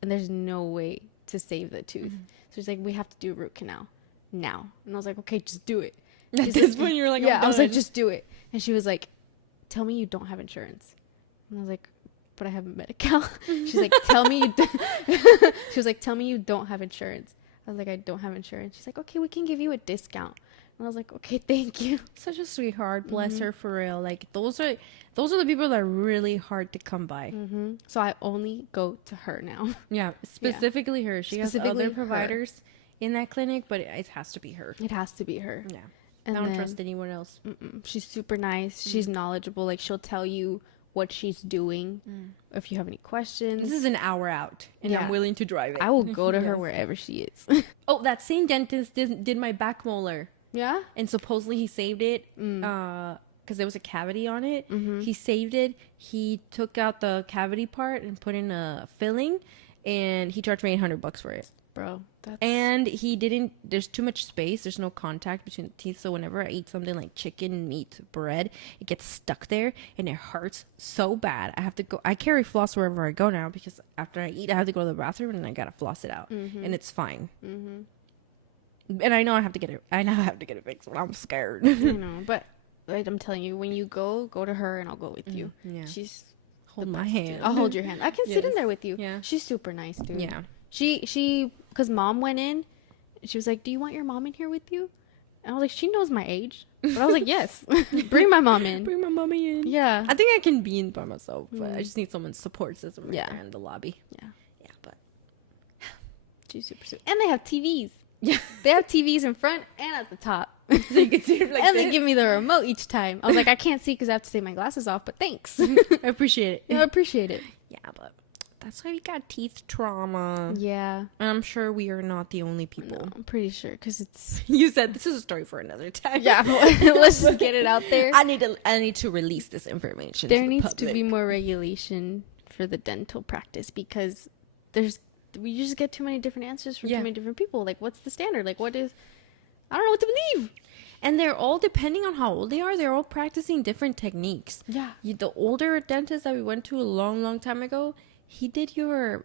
and there's no way to save the tooth. So she's like, we have to do a root canal now. And I was like, okay, just do it. At this point, you're like, I was like, just do it. And she was like, tell me you don't have insurance. And I was like, but I have Medi-Cal. She's like, tell me you don't have insurance. I was like, I don't have insurance. She's like, okay, we can give you a discount. I And I was like, okay, thank you. Such a sweetheart. Bless her for real. Like, those are the people that are really hard to come by. So I only go to her now. Yeah, specifically her. She has other providers in that clinic, but it has to be her. It has to be her. Yeah. And I don't trust anyone else. She's super nice. She's knowledgeable. Like, she'll tell you what she's doing. If you have any questions. This is an hour out, and I'm willing to drive it. I will go to her wherever she is. Oh, that same dentist did my back molar. Yeah? And supposedly he saved it because there was a cavity on it. He saved it. He took out the cavity part and put in a filling, and he charged me $800 for it. Bro, and he didn't, there's too much space, there's no contact between the teeth, so whenever I eat something like chicken, meat, bread, it gets stuck there and it hurts so bad. I carry floss wherever I go now, because after I eat I have to go to the bathroom and I gotta floss it out, and it's fine. And I know I have to get it fixed, but I'm scared. I know, but like, I'm telling you, when you go to her and I'll go with you. Yeah, She's hold my hand. I'll hold your hand. I can sit in there with you. Yeah, she's super nice, dude. Yeah. She, because mom went in, she was like, do you want your mom in here with you? And I was like, she knows my age. But I was like, yes, bring my mom in. Bring my mommy in. Yeah. I think I can be in by myself, but I just need someone's support system right there in the lobby. Yeah. Yeah, but she's super sweet. And they have TVs. Yeah. They have TVs in front and at the top. So you can see it like and they give me the remote each time. I was like, I can't see because I have to take my glasses off, but thanks. I appreciate it. Yeah, I appreciate it. Yeah, but that's why we got teeth trauma. Yeah. And I'm sure we are not the only people. No, I'm pretty sure, because it's... You said this is a story for another time. Yeah, let's just get it out there. I need to release this information. There needs to be more regulation for the dental practice, because we just get too many different answers from too many different people. Like, what's the standard? Like, what is... I don't know what to believe. And they're all, depending on how old they are, they're all practicing different techniques. Yeah. The older dentist that we went to a long, long time ago, he did your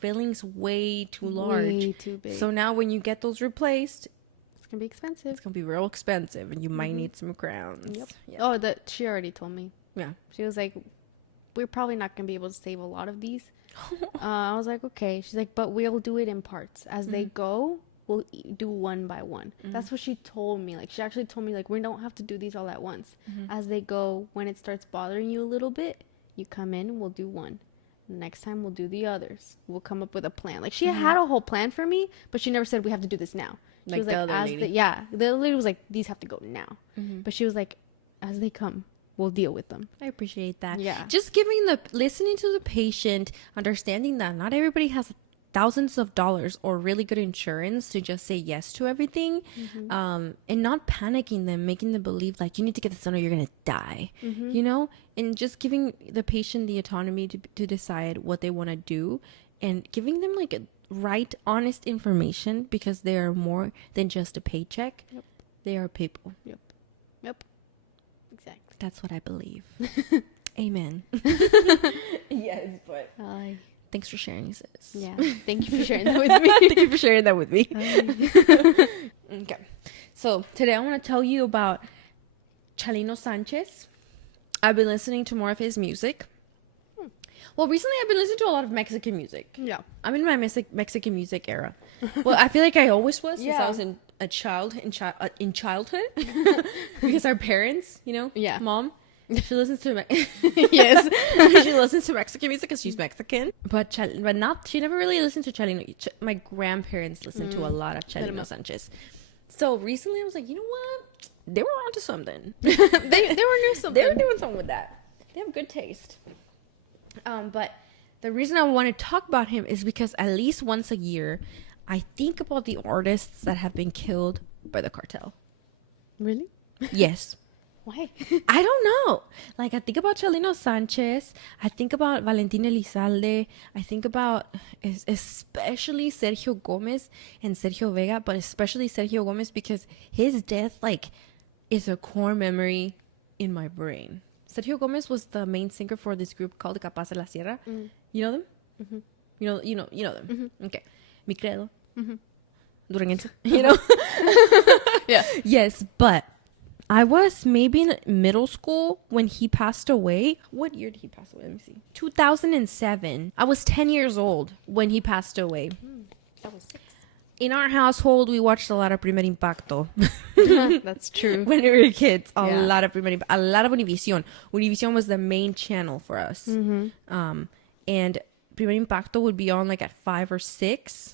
fillings way too large. Way too big. So now when you get those replaced, it's going to be expensive. It's going to be real expensive, and you might need some crowns. Yep. Yeah. Oh, she already told me. Yeah. She was like, we're probably not going to be able to save a lot of these. I was like, okay. She's like, but we'll do it in parts. As they go, we'll do one by one. That's what she told me. Like, she actually told me, like, we don't have to do these all at once. As they go, when it starts bothering you a little bit, you come in and we'll do one. Next time we'll do the others. We'll come up with a plan. Like, she had a whole plan for me, but she never said we have to do this now. She like was the like, other lady. the other lady was like, these have to go now. But she was like, as they come, we'll deal with them. I appreciate that. Yeah. Just listening to the patient, understanding that not everybody has thousands of dollars or really good insurance to just say yes to everything, and not panicking them, making them believe like you need to get this done or you're gonna die, you know, and just giving the patient the autonomy to decide what they want to do, and giving them like a right, honest information, because they are more than just a paycheck. They are people. Yep. Exactly. That's what I believe. Amen. Yes, but thanks for sharing, sis. Yeah. Thank you for sharing that with me. Thank you for sharing that with me. Okay. So today I want to tell you about Chalino Sanchez. I've been listening to more of his music. Well, recently I've been listening to a lot of Mexican music. Yeah. I'm in my Mexican music era. Well, I feel like I always was since I was in childhood. Because our parents, you know, mom, she listens to yes, she listens to Mexican music because she's Mexican, but she never really listened to Chalino. My grandparents listened to a lot of Chalino Sanchez. So recently I was like, you know what? They were onto something. they were doing something. They were doing something with that. They have good taste. But the reason I want to talk about him is because at least once a year, I think about the artists that have been killed by the cartel. Really? Yes. Why? I don't know. Like, I think about Chalino Sanchez. I think about Valentin Elizalde. I think about especially Sergio Gomez and Sergio Vega, but especially Sergio Gomez because his death, like, is a core memory in my brain. Sergio Gomez was the main singer for this group called Capaz de la Sierra. You know them? You know them. Okay. Mi Credo. Duranguense. You know? Yeah. Yes, but I was maybe in middle school when he passed away. What year did he pass away? Let me see. 2007. I was 10 years old when he passed away. That was 6. in our household, we watched a lot of Primer Impacto. That's true. When we were kids, a lot of Univision. Univision was the main channel for us. And Primer Impacto would be on like at 5 or 6.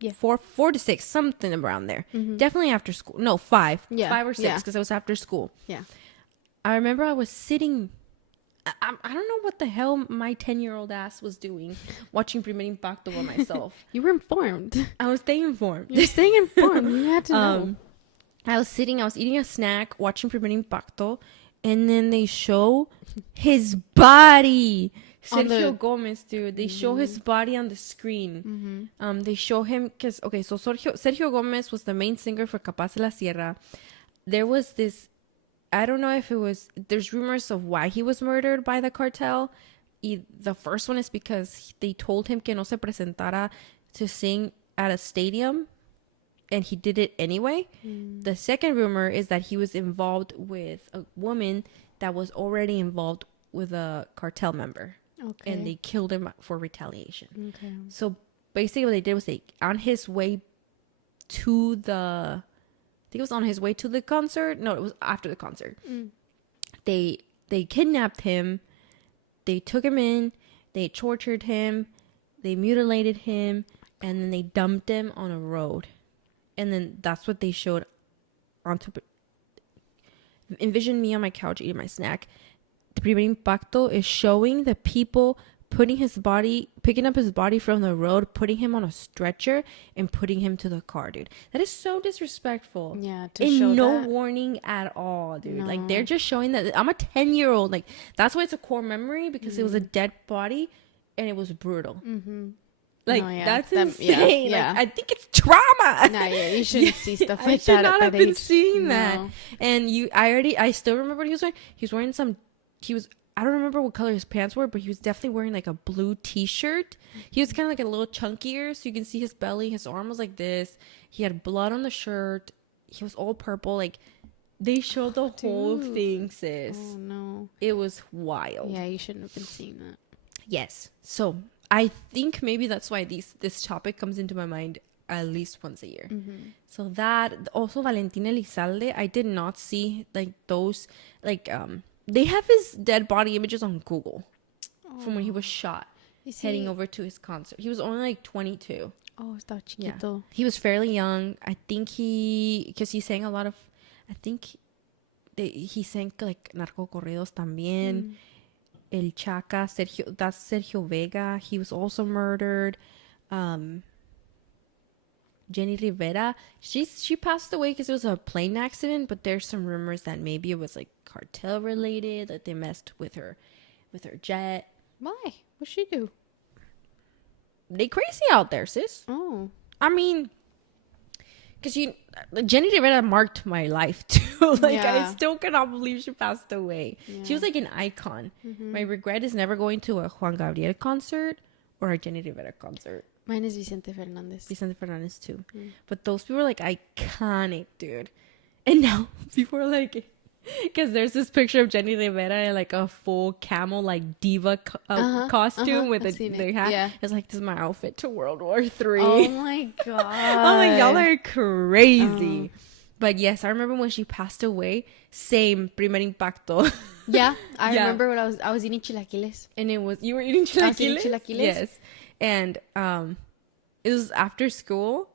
Yeah, 4 to 6, something around there. Definitely after school. No, 5. Yeah. 5 or 6 because it was after school. Yeah. I remember I was sitting. I don't know what the hell my 10-year-old ass was doing watching Primer Impacto by myself. You were informed. I was staying informed. You're staying informed. You had to know. I was eating a snack, watching Primer Impacto, and then they show his body. Sergio Gomez, dude. They show his body on the screen. They show him because, okay, so Sergio Gomez was the main singer for Capaz de la Sierra. There was this, I don't know if it was, there's rumors of why he was murdered by the cartel. The first one is because they told him que no se presentara to sing at a stadium, and he did it anyway. The second rumor is that he was involved with a woman that was already involved with a cartel member. Okay. And they killed him for retaliation. Okay. So basically what they did was on his way to the, I think it was on his way to the concert. No, it was after the concert. They kidnapped him. They took him in. They tortured him. They mutilated him. And then they dumped him on a road. And then that's what they showed on top. Envision me on my couch eating my snack. The Primer Impacto is showing the people picking up his body from the road, putting him on a stretcher, and putting him to the car, dude. That is so disrespectful. Yeah, no warning at all, dude. No. Like, they're just showing that. I'm a 10-year-old. Like, that's why it's a core memory, because it was a dead body, and it was brutal. Like, that's insane. Yeah. Like, I think it's trauma. Nah, yeah, you shouldn't see stuff like that. I should not have been seeing that. And I still remember what he was wearing. He was wearing I don't remember what color his pants were, but he was definitely wearing like a blue t-shirt. He was kind of like a little chunkier, so you can see his belly. His arm was like this. He had blood on the shirt. He was all purple. Like, they showed the whole thing, sis. Oh, no. It was wild. Yeah, you shouldn't have been seeing that. Yes. So, I think maybe that's why this topic comes into my mind at least once a year. So that, also Valentín Elizalde, I did not see like those, like, they have his dead body images on Google from when he was shot heading over to his concert. He was only like 22. Oh, está chiquito. Yeah. He was fairly young. I think because he sang a lot of, I think he sang like narco corridos también. El Chaca, that's Sergio Vega. He was also murdered. Jenny Rivera, she passed away because it was a plane accident, but there's some rumors that maybe it was like cartel related, that they messed with her jet. Why? What'd she do? They crazy out there, sis. Oh, I mean, because Jenny Rivera marked my life too. I still cannot believe she passed away. She was like an icon. My regret is never going to a Juan Gabriel concert or a Jenny Rivera concert. Mine is Vicente Fernandez too. But those people are like iconic, dude. And now people are like, because there's this picture of Jenny Rivera in like a full camel like diva costume with the hat. Yeah. It's like, this is my outfit to World War III. Oh my god. Oh my, y'all are crazy. But yes, I remember when she passed away. Same, Primer Impacto. Yeah, I remember when I was eating chilaquiles. And you were eating chilaquiles? I was eating chilaquiles. Yes. And it was after school.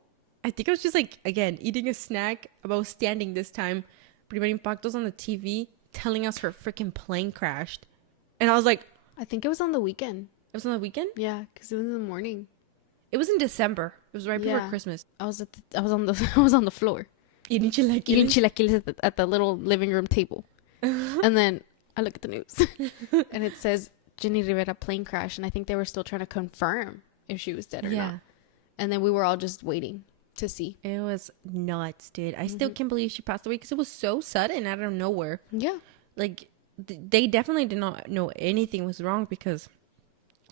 I think I was just like, again, eating a snack. I was standing this time. Primer Impacto's on the TV telling us her freaking plane crashed. And I was like, I think it was on the weekend. It was on the weekend? Yeah, because it was in the morning. It was in December. It was right before Christmas. I was on the floor. Eating chilaquiles at the little living room table. And then I look at the news. And it says Jenny Rivera plane crash, and I think they were still trying to confirm if she was dead or not. And then we were all just waiting to see. It was nuts, dude. I still can't believe she passed away because it was so sudden out of nowhere. Yeah. Like, they definitely did not know anything was wrong because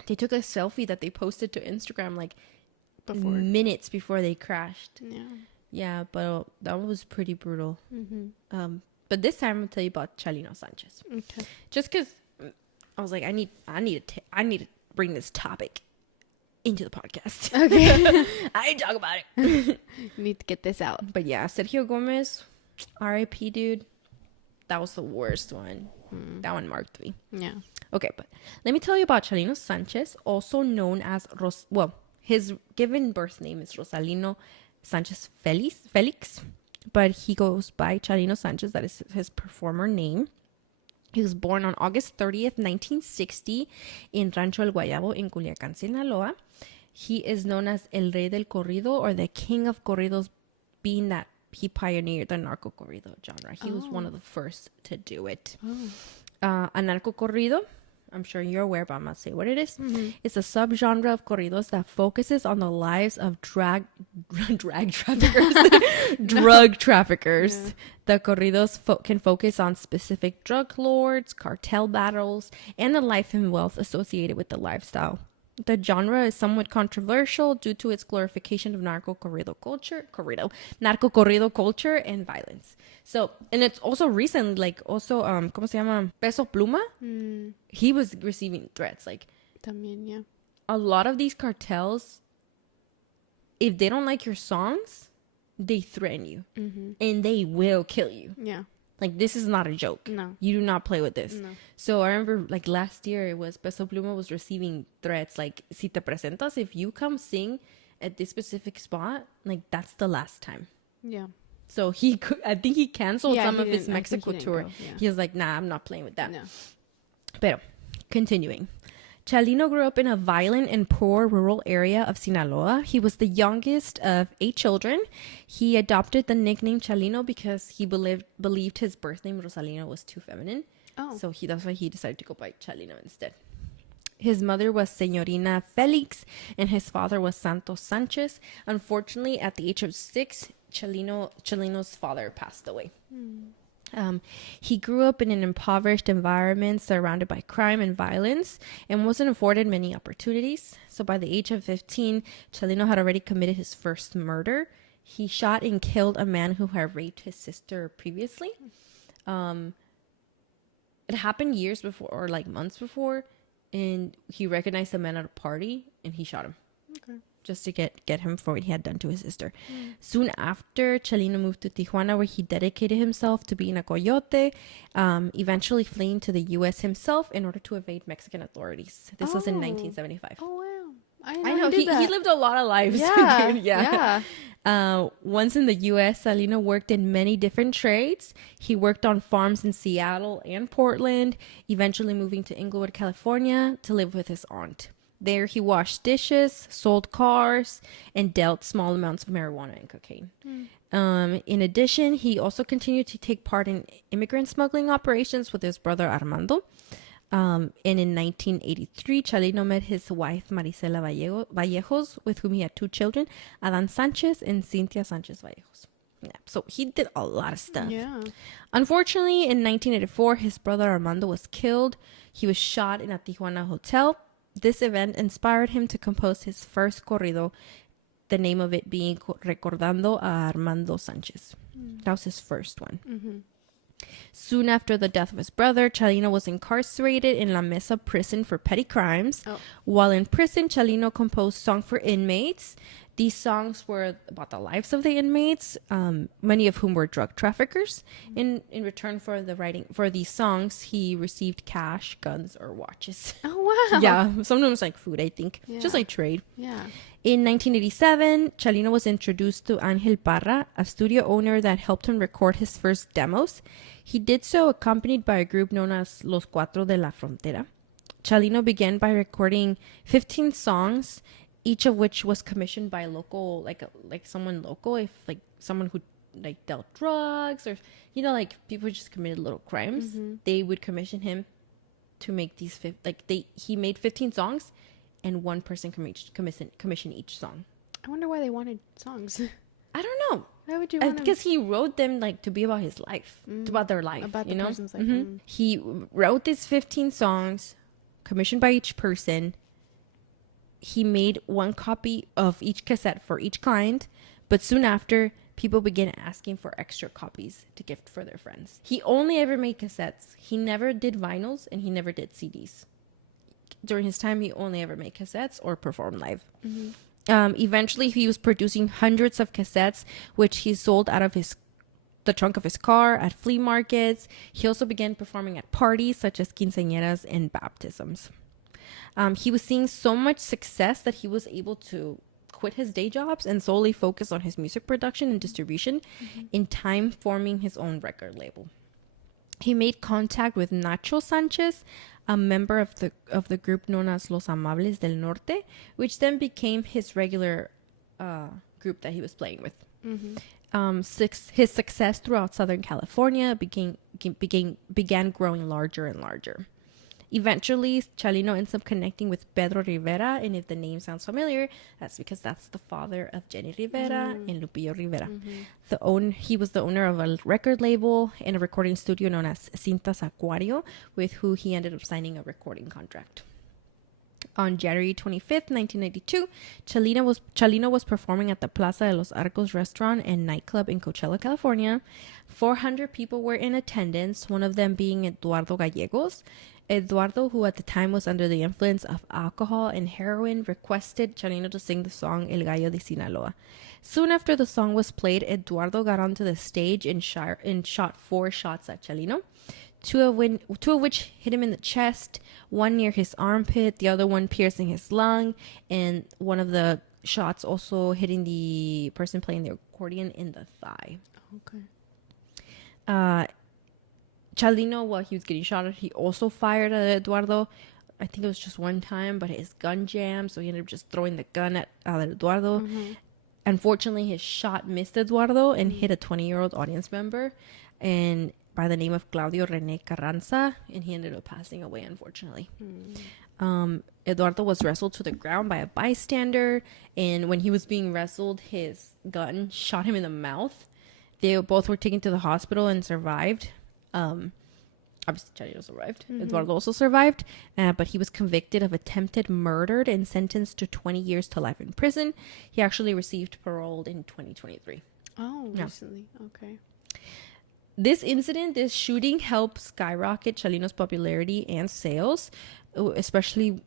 they took a selfie that they posted to Instagram like minutes before they crashed. Yeah, but that was pretty brutal. But this time I'm gonna tell you about Chalino Sanchez. Okay. Just because I was like, I need to bring this topic into the podcast. Okay. I didn't talk about it. You need to get this out. But yeah, Sergio Gomez, R.I.P. dude. That was the worst one. That one marked me. Yeah. Okay, but let me tell you about Chalino Sanchez, also known as his given birth name is Rosalino Sanchez Felix, but he goes by Chalino Sanchez. That is his performer name. He was born on August 30th, 1960 in Rancho El Guayabo in Culiacán, Sinaloa. He is known as El Rey del Corrido, or the King of Corridos, being that he pioneered the narco corrido genre. He was one of the first to do it. A narco corrido, I'm sure you're aware, but I'm not say what it is. It's a subgenre of corridos that focuses on the lives of drug traffickers. Drug traffickers. Yeah. The corridos can focus on specific drug lords, cartel battles, and the life and wealth associated with the lifestyle. The genre is somewhat controversial due to its glorification of narco corrido culture and violence. So, and it's also recent, like also, ¿cómo se llama? Peso Pluma. He was receiving threats. Like, también, yeah. A lot of these cartels, if they don't like your songs, they threaten you, and they will kill you. Yeah. Like, this is not a joke. No. You do not play with this. No. So I remember, like, last year, it was Peso Pluma was receiving threats. Like, si te presentas, if you come sing at this specific spot, like, that's the last time. Yeah. So I think he canceled some of his Mexico tour. Yeah. He was like, nah, I'm not playing with that. No. Pero, continuing. Chalino grew up in a violent and poor rural area of Sinaloa. He was the youngest of 8 children. He adopted the nickname Chalino because he believed his birth name Rosalino was too feminine. Oh. So that's why he decided to go by Chalino instead. His mother was Señorina Felix and his father was Santos Sanchez. Unfortunately, at the age of 6, Chalino's father passed away. He grew up in an impoverished environment surrounded by crime and violence and wasn't afforded many opportunities. So by the age of 15, Chalino had already committed his first murder. He shot and killed a man who had raped his sister previously. It happened years before, or like months before, and he recognized the man at a party and he shot him. Okay. Just to get him for what he had done to his sister. Soon after, Chalino moved to Tijuana, where he dedicated himself to being a coyote, eventually fleeing to the U.S. himself in order to evade Mexican authorities. This was in 1975. Oh, wow. I know. He lived a lot of lives. Yeah. Dude. Yeah. Once in the U.S., Chalino worked in many different trades. He worked on farms in Seattle and Portland, eventually moving to Inglewood, California to live with his aunt. There, he washed dishes, sold cars, and dealt small amounts of marijuana and cocaine. In addition, he also continued to take part in immigrant smuggling operations with his brother Armando. And in 1983, Chalino met his wife Marisela Vallejos, with whom he had 2 children, Adan Sanchez and Cynthia Sanchez Vallejos. Yeah, so he did a lot of stuff. Yeah. Unfortunately, in 1984, his brother Armando was killed. He was shot in a Tijuana hotel. This event inspired him to compose his first corrido, the name of it being Recordando a Armando Sanchez. That was his first one. Soon after the death of his brother, Chalino was incarcerated in La Mesa prison for petty crimes. While in prison, Chalino composed songs for inmates. These songs were about the lives of the inmates, many of whom were drug traffickers. In return for the writing for these songs, he received cash, guns, or watches. Oh, wow. Yeah, sometimes like food, I think. Yeah. Just like trade. Yeah. In 1987, Chalino was introduced to Angel Parra, a studio owner that helped him record his first demos. He did so accompanied by a group known as Los Cuatro de la Frontera. Chalino began by recording 15 songs, each of which was commissioned by a local, like someone local, if like someone who like dealt drugs or, you know, like people who just committed little crimes, they would commission him to make these, he made 15 songs and one person commission each song. I wonder why they wanted songs. I don't know. Why would you want because he wrote them like to be about his life, about their life, about you the know? person's life. He wrote these 15 songs commissioned by each person. He made one copy of each cassette for each client, but soon after, people began asking for extra copies to gift for their friends. He only ever made cassettes. He never did vinyls and he never did CDs. during his time, he only ever made cassettes or performed live. Eventually, he was producing hundreds of cassettes, which he sold out of the trunk of his car at flea markets. He also began performing at parties such as quinceañeras and baptisms. He was seeing so much success that he was able to quit his day jobs and solely focus on his music production and distribution, in time forming his own record label. He made contact with Chalino Sanchez, a member of the group known as Los Amables del Norte, which then became his regular group that he was playing with. His success throughout Southern California began growing larger and larger. Eventually, Chalino ends up connecting with Pedro Rivera, and if the name sounds familiar, that's because that's the father of Jenny Rivera and Lupillo Rivera. He was the owner of a record label and a recording studio known as Cintas Aquario, with who he ended up signing a recording contract. On January 25th, 1992, Chalino was performing at the Plaza de los Arcos restaurant and nightclub in Coachella, California. 400 people were in attendance, one of them being Eduardo Gallegos. Eduardo, who at the time was under the influence of alcohol and heroin, requested Chalino to sing the song El Gallo de Sinaloa. Soon after the song was played, Eduardo got onto the stage and shot 4 shots at Chalino, two of which hit him in the chest, one near his armpit, the other one piercing his lung, and one of the shots also hitting the person playing the accordion in the thigh. Okay. Chalino, while he was getting shot at, he also fired at Eduardo. I think it was just one time, but his gun jammed, so he ended up just throwing the gun at Eduardo. Unfortunately, his shot missed Eduardo and hit a 20-year-old audience member, and by the name of Claudio Rene Carranza, and he ended up passing away, unfortunately. Eduardo was wrestled to the ground by a bystander, and when he was being wrestled, his gun shot him in the mouth. They both were taken to the hospital and survived. Obviously, Chalino survived. Eduardo also survived, but he was convicted of attempted murder and sentenced to 20 years to life in prison. He actually received parole in 2023. Oh, recently. Okay. This shooting helped skyrocket Chalino's popularity and sales, especially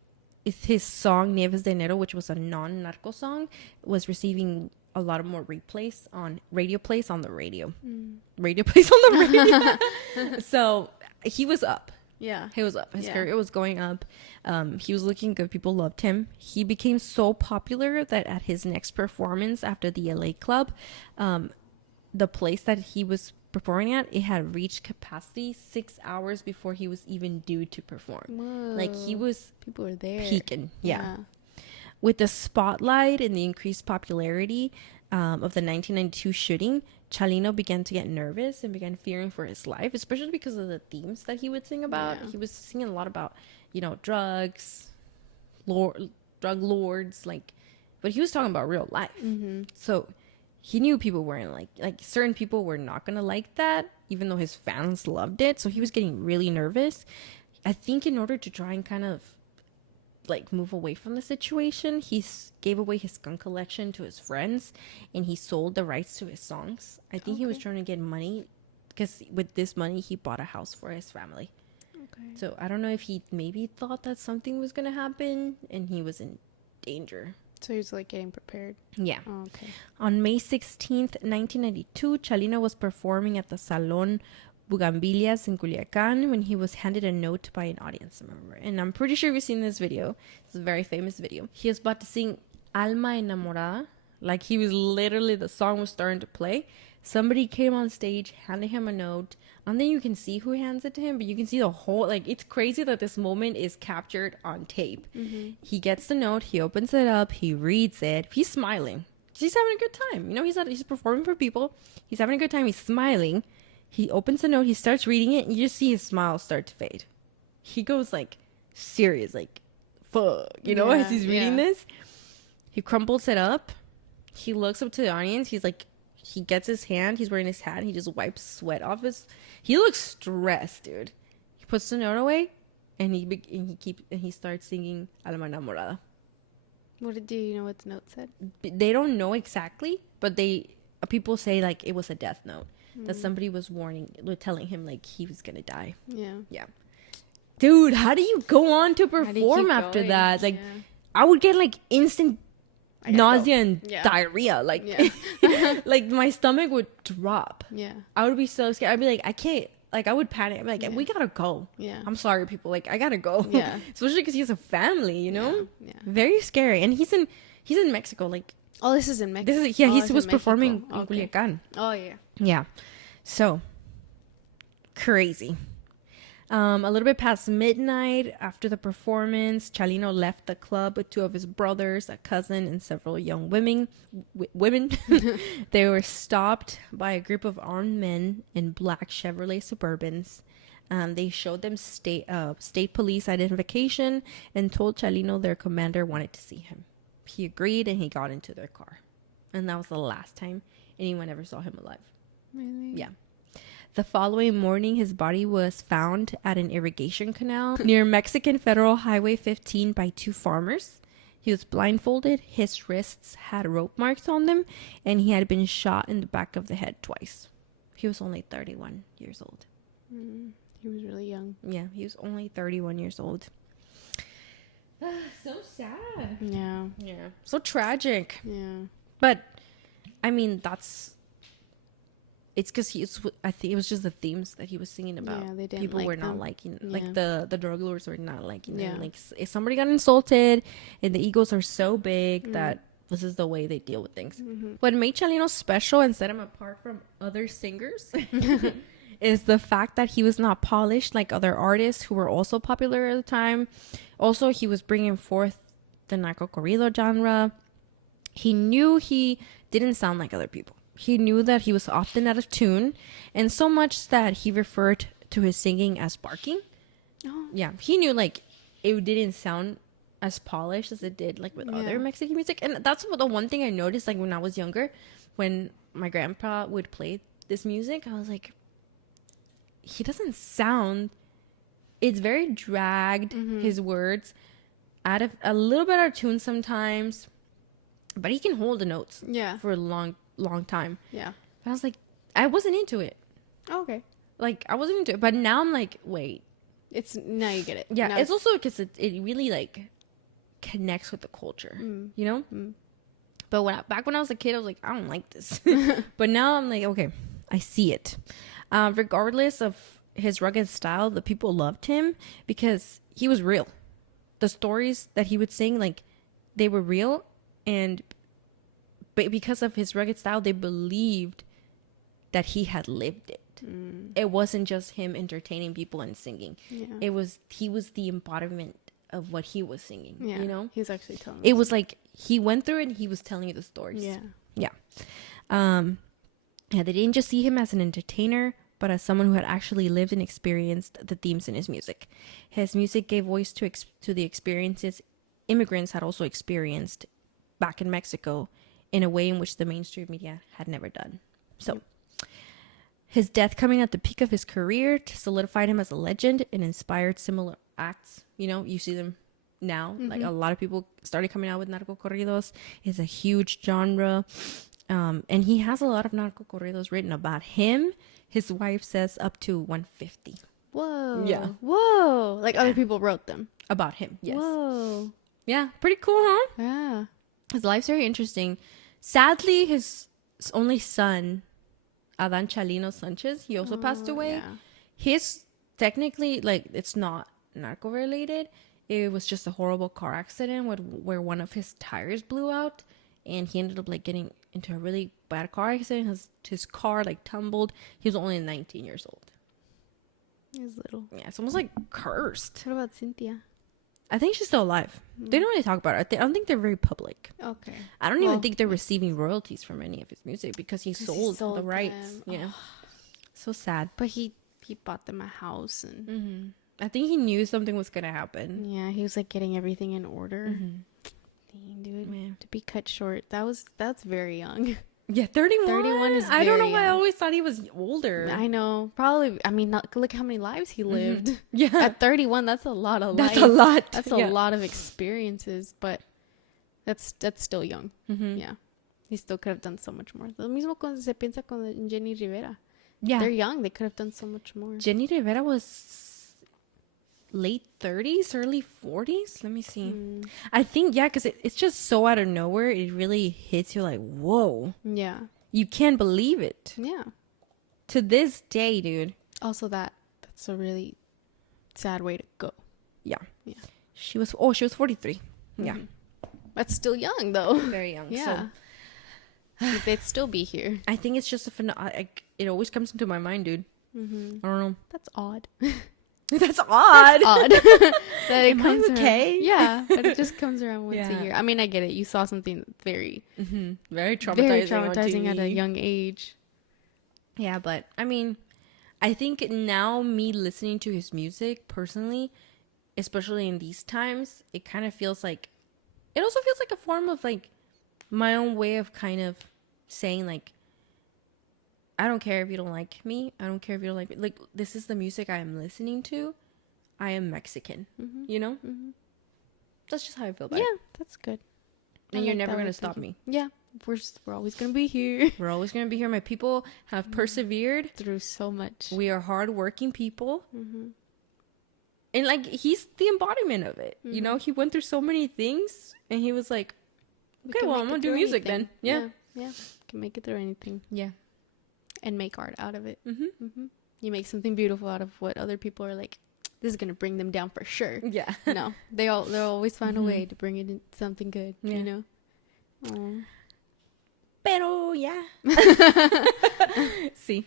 if his song Nieves de Enero, which was a non-narco song, was receiving a lot of more radio plays on the radio. So he was up. Yeah. He was up. His career was going up. He was looking good. People loved him. He became so popular that at his next performance after the LA club, the place that he was performing at, it had reached capacity 6 hours before he was even due to perform. Whoa. Like, people were there peaking. Yeah. With the spotlight and the increased popularity of the 1992 shooting, Chalino began to get nervous and began fearing for his life, especially because of the themes that he would sing about. He was singing a lot about, drugs, drug lords, but he was talking about real life. So he knew people weren't like certain people were not going to like that, even though his fans loved it. So he was getting really nervous. I think in order to try and kind of move away from the situation, he gave away his gun collection to his friends, and he sold the rights to his songs. I think he was trying to get money, because with this money he bought a house for his family. So I don't know if he maybe thought that something was gonna happen and he was in danger. So he was getting prepared. Yeah. Oh, okay. On May 16th, 1992, Chalino was performing at the Salon Bugambilias in Culiacan when he was handed a note by an audience member. And I'm pretty sure you've seen this video. It's a very famous video. He was about to sing Alma Enamorada. He was literally, the song was starting to play. Somebody came on stage, handed him a note. And then you can see who hands it to him, but you can see the whole, it's crazy that this moment is captured on tape. He gets the note, he opens it up, he reads it. He's smiling. He's having a good time. He's performing for people. He's having a good time. He's smiling. He opens the note, he starts reading it, and you just see his smile start to fade. He goes serious, fuck, as he's reading this. He crumples it up. He looks up to the audience. He gets his hand, he's wearing his hat, and he just wipes sweat off he looks stressed, dude. He puts the note away, and he starts singing Alma Enamorada. Do you know what the note said? They don't know exactly, but people say it was a death note. That somebody was telling him he was gonna die. Yeah. dude, how do you go on to perform after that? Like, I would get like instant nausea and diarrhea. Like, like my stomach would drop. Yeah. I would be so scared. I'd be like, I can't. Like, I would panic. I'd be like, we gotta go. Yeah. I'm sorry, people. Like, I gotta go. Yeah. Especially because he has a family, you know? Yeah. Very scary. And he's in Mexico. Like, oh, this is in Mexico. He was performing in Culiacan. Oh, yeah. Yeah. So, crazy. A little bit past midnight after the performance, Chalino left the club with two of his brothers, a cousin, and several young women. They were stopped by a group of armed men in black Chevrolet Suburbans. They showed them state police identification and told Chalino their commander wanted to see him. He agreed and he got into their car. And that was the last time anyone ever saw him alive. Really? Yeah. The following morning, his body was found at an irrigation canal near Mexican Federal Highway 15 by two farmers. He was blindfolded, his wrists had rope marks on them, and he had been shot in the back of the head twice. He was only 31 years old. He was really young. Yeah, he was only 31 years old. So sad. Yeah. Yeah. So tragic. Yeah. But, I mean, it's because I think it was just the themes that he was singing about. Yeah, they didn't people like were not them. liking, Yeah. like the drug lords were not liking them. Yeah. Like, if somebody got insulted and the egos are so big that this is the way they deal with things. What made Chalino special and set him apart from other singers is the fact that he was not polished like other artists who were also popular at the time. Also, he was bringing forth the narco corrido genre. He knew he didn't sound like other people. He knew that he was often out of tune, and so much that he referred to his singing as barking. Oh. Yeah, he knew like it didn't sound as polished as it did like with other Mexican music. And that's the one thing I noticed, like when I was younger, when my grandpa would play this music, I was like, he doesn't sound, it's very dragged, his words, out of a little bit out of tune sometimes, but he can hold the notes for a long time. Yeah. I was like, I wasn't into it. Oh, okay. Like, I wasn't into it, but now I'm like, wait. It's, now you get it. Yeah, now it's also because it really like connects with the culture, you know? But back when I was a kid, I was like, I don't like this. But now I'm like, okay, I see it. Regardless of his rugged style, the people loved him because he was real. The stories that he would sing, like, they were real, and because of his rugged style, they believed that he had lived it. It wasn't just him entertaining people and singing. He was the embodiment of what he was singing. You know, he was actually telling. It was like he went through it and he was telling you the stories. Yeah. They didn't just see him as an entertainer, but as someone who had actually lived and experienced the themes in his music. His music gave voice to the experiences immigrants had also experienced back in Mexico in a way in which the mainstream media had never done. So, his death coming at the peak of his career solidified him as a legend and inspired similar acts. You know, you see them now. Like, a lot of people started coming out with narco corridos. It's a huge genre. And he has a lot of narco corridos written about him. His wife says up to 150. Whoa. Yeah. Whoa. Like, other people wrote them. About him, yes. Whoa. Yeah, pretty cool, huh? Yeah. His life's very interesting. Sadly, his only son, Adan Chalino Sanchez, he also passed away. Yeah. His, technically, like, it's not narco-related. It was just a horrible car accident where one of his tires blew out. And he ended up, like, getting into a really bad car accident. His car, like, tumbled. He was only 19 years old. He was little. Yeah, it's almost, like, cursed. What about Cynthia? I think she's still alive. They don't really talk about her. I don't think they're very public. Okay. I don't even think they're receiving royalties from any of his music because he sold the rights. Them. Yeah. So sad. But he bought them a house and I think he knew something was going to happen. yeah, he was like getting everything in order. Dang, dude. Man. To be cut short, that's very young. Yeah, 31. 31 is I don't know very why I young. always thought he was older. I know. Probably. I mean, look how many lives he lived. Yeah. At 31, that's a lot of life. That's a lot. That's a lot of experiences, but that's still young. Yeah. He still could have done so much more. Lo mismo cuando se piensa con Jenny Rivera. Yeah. They're young. They could have done so much more. Jenny Rivera was late 30s, early 40s. Let me see. I think, yeah, because it's just so out of nowhere. It really hits you like, whoa. Yeah. You can't believe it. Yeah. To this day, dude. Also, that's a really sad way to go. Yeah. Yeah. She was 43. Yeah. That's still young, though. Very young. Yeah. So they'd still be here. I think it's just it always comes into my mind, dude. I don't know. That's odd. That's odd. That's odd. That it Am comes I okay? Around. Yeah, but it just comes around once Yeah. a year. I mean, I get it. You saw something very Very very traumatizing traumatizing at a young age. Yeah, but I mean, I think now me listening to his music personally, especially in these times, it kind of feels like, it also feels like a form of like my own way of kind of saying like, I don't care if you don't like me. I don't care if you don't like me. Like, this is the music I am listening to. I am Mexican, you know? That's just how I feel about it. Yeah, that's good. And I you're like never that going way to stop of me. thinking. Yeah, we're always gonna be here We're always going to be here. My people have persevered. through so much. We are hardworking people. And like, he's the embodiment of it. You know, he went through so many things and he was like, okay, well, I'm going to do music then. Yeah. Yeah. Can make it through anything. Yeah. And make art out of it. You make something beautiful out of what other people are like, this is gonna bring them down for sure. Yeah. No, they'll always find a way to bring it in something good. Yeah. You know. Aww. Pero, yeah. See.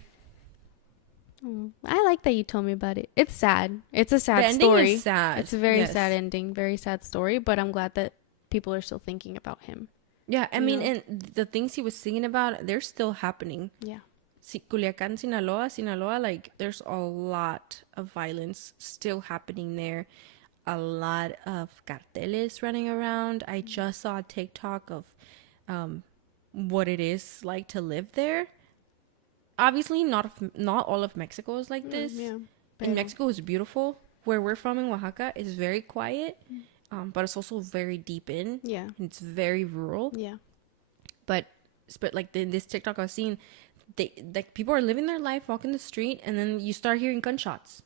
I like that you told me about it. It's sad. It's a sad The ending story. is sad. It's a very sad ending. Very sad story. But I'm glad that people are still thinking about him. Yeah, I mean, and the things he was singing about, they're still happening. Yeah. Culiacan, Sinaloa, like, there's a lot of violence still happening there. A lot of carteles running around. I just saw a TikTok of what it is like to live there. Obviously, not all of Mexico is like this. Yeah. And Mexico is beautiful. Where we're from in Oaxaca, it's very quiet, but it's also very deep in. Yeah. It's very rural. Yeah. But like this TikTok I was seeing, like, people are living their life, walking the street, and then you start hearing gunshots,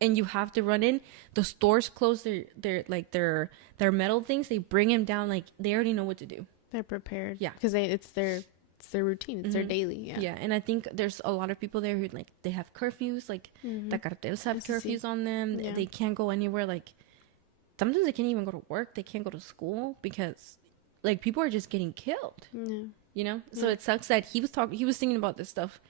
and you have to run in. The stores close their metal things. They bring them down. Like, they already know what to do. They're prepared. Yeah, because it's their routine. It's their daily. Yeah. Yeah, and I think there's a lot of people there who, like, they have curfews. Like, the cartels have curfews on them. Yeah. They can't go anywhere. Like, sometimes they can't even go to work. They can't go to school because, like, people are just getting killed. Yeah. You know? So it sucks that he was thinking about this stuff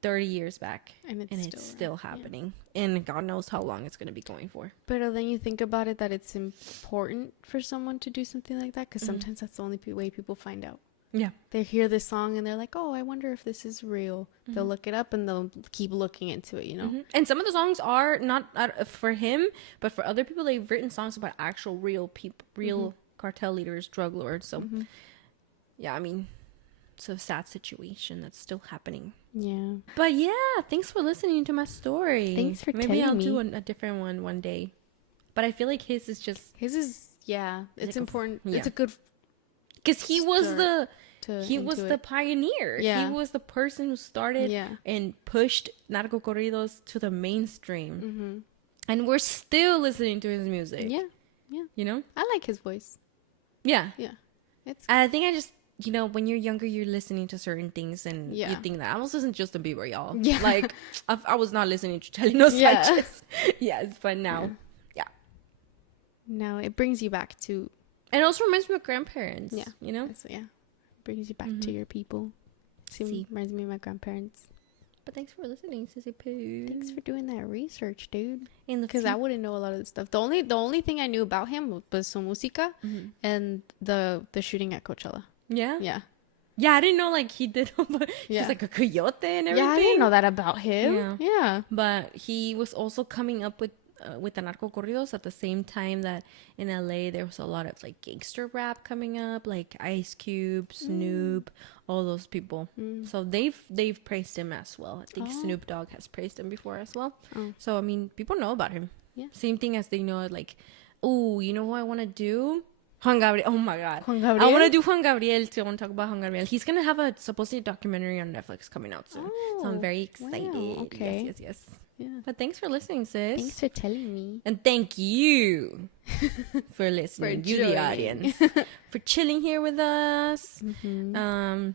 30 years back. And it's still happening. Yeah. And God knows how long it's going to be going for. But then you think about it, that it's important for someone to do something like that, because sometimes that's the only way people find out. Yeah. They hear this song and they're like, oh, I wonder if this is real. They'll look it up and they'll keep looking into it, you know? And some of the songs are not for him, but for other people. They've written songs about actual real people, real cartel leaders, drug lords. So, yeah, I mean, it's a sad situation that's still happening. Yeah. But yeah, thanks for listening to my story. Thanks for telling me. Maybe I'll do a different one day. But I feel like his is it's important. Yeah. It's a good, because he was the pioneer. Yeah. He was the person who started and pushed narco corridos to the mainstream. And we're still listening to his music. Yeah. Yeah. You know? I like his voice. Yeah. Yeah. I think I just, you know, when you're younger, you're listening to certain things and you think that I was listening to Justin Bieber, y'all. Yeah. Like, I was not listening to Chalino Sanchez. Yes, but now, Now it brings you back to... And it also reminds me of grandparents. Yeah. You know? So, yeah. Brings you back to your people. Reminds me of my grandparents. But thanks for listening, Sissy Poo. Thanks for doing that research, dude. Because I wouldn't know a lot of this stuff. The only thing I knew about him was Su Musica and the shooting at Coachella. Yeah? Yeah. Yeah, I didn't know, like, he did, but he was like a coyote and everything. Yeah, I didn't know that about him. Yeah. But he was also coming up with the narco corridos at the same time that in LA there was a lot of, like, gangster rap coming up, like Ice Cube, Snoop, all those people. So they've praised him as well. I think Snoop Dogg has praised him before as well. So, I mean, people know about him. Yeah. Same thing as they know, like, oh, you know what I want to do? Juan Gabriel. Oh my God. Juan Gabriel? I want to do Juan Gabriel too. I want to talk about Juan Gabriel. He's going to have a supposedly documentary on Netflix coming out soon. So I'm very excited. Wow, okay. Yes. Yeah. But thanks for listening, sis. Thanks for telling me. And thank you for listening. For you, the joining. audience. For chilling here with us. Mm-hmm.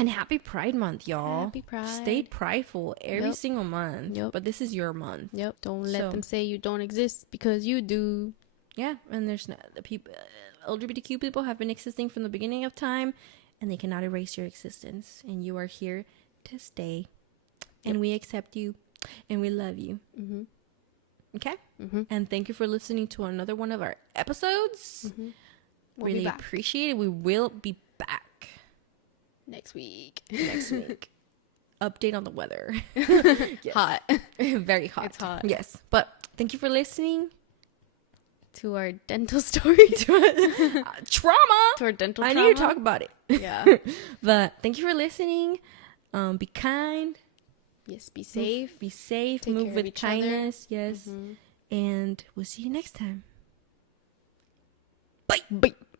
And happy Pride Month, y'all. Happy Pride. Stay prideful every Yep. single month. Yep. But this is your month. Yep. Don't let So- them say you don't exist because you do. Yeah, and there's not the people. LGBTQ people have been existing from the beginning of time, and they cannot erase your existence. And you are here to stay, and we accept you, and we love you. Mm-hmm. Okay. Mm-hmm. And thank you for listening to another one of our episodes. Mm-hmm. We'll Really be back appreciate it. We will be back next week. next week. Update on the weather. Hot. Very hot. It's hot. Yes. But thank you for listening. To our dental story. Trauma. To our dental I trauma. need to talk about it. Yeah. But thank you for listening. Be kind. Yes, be safe. Be safe. Take Move care of with each other. kindness. Yes. Mhm. And we'll see you next time. Bye.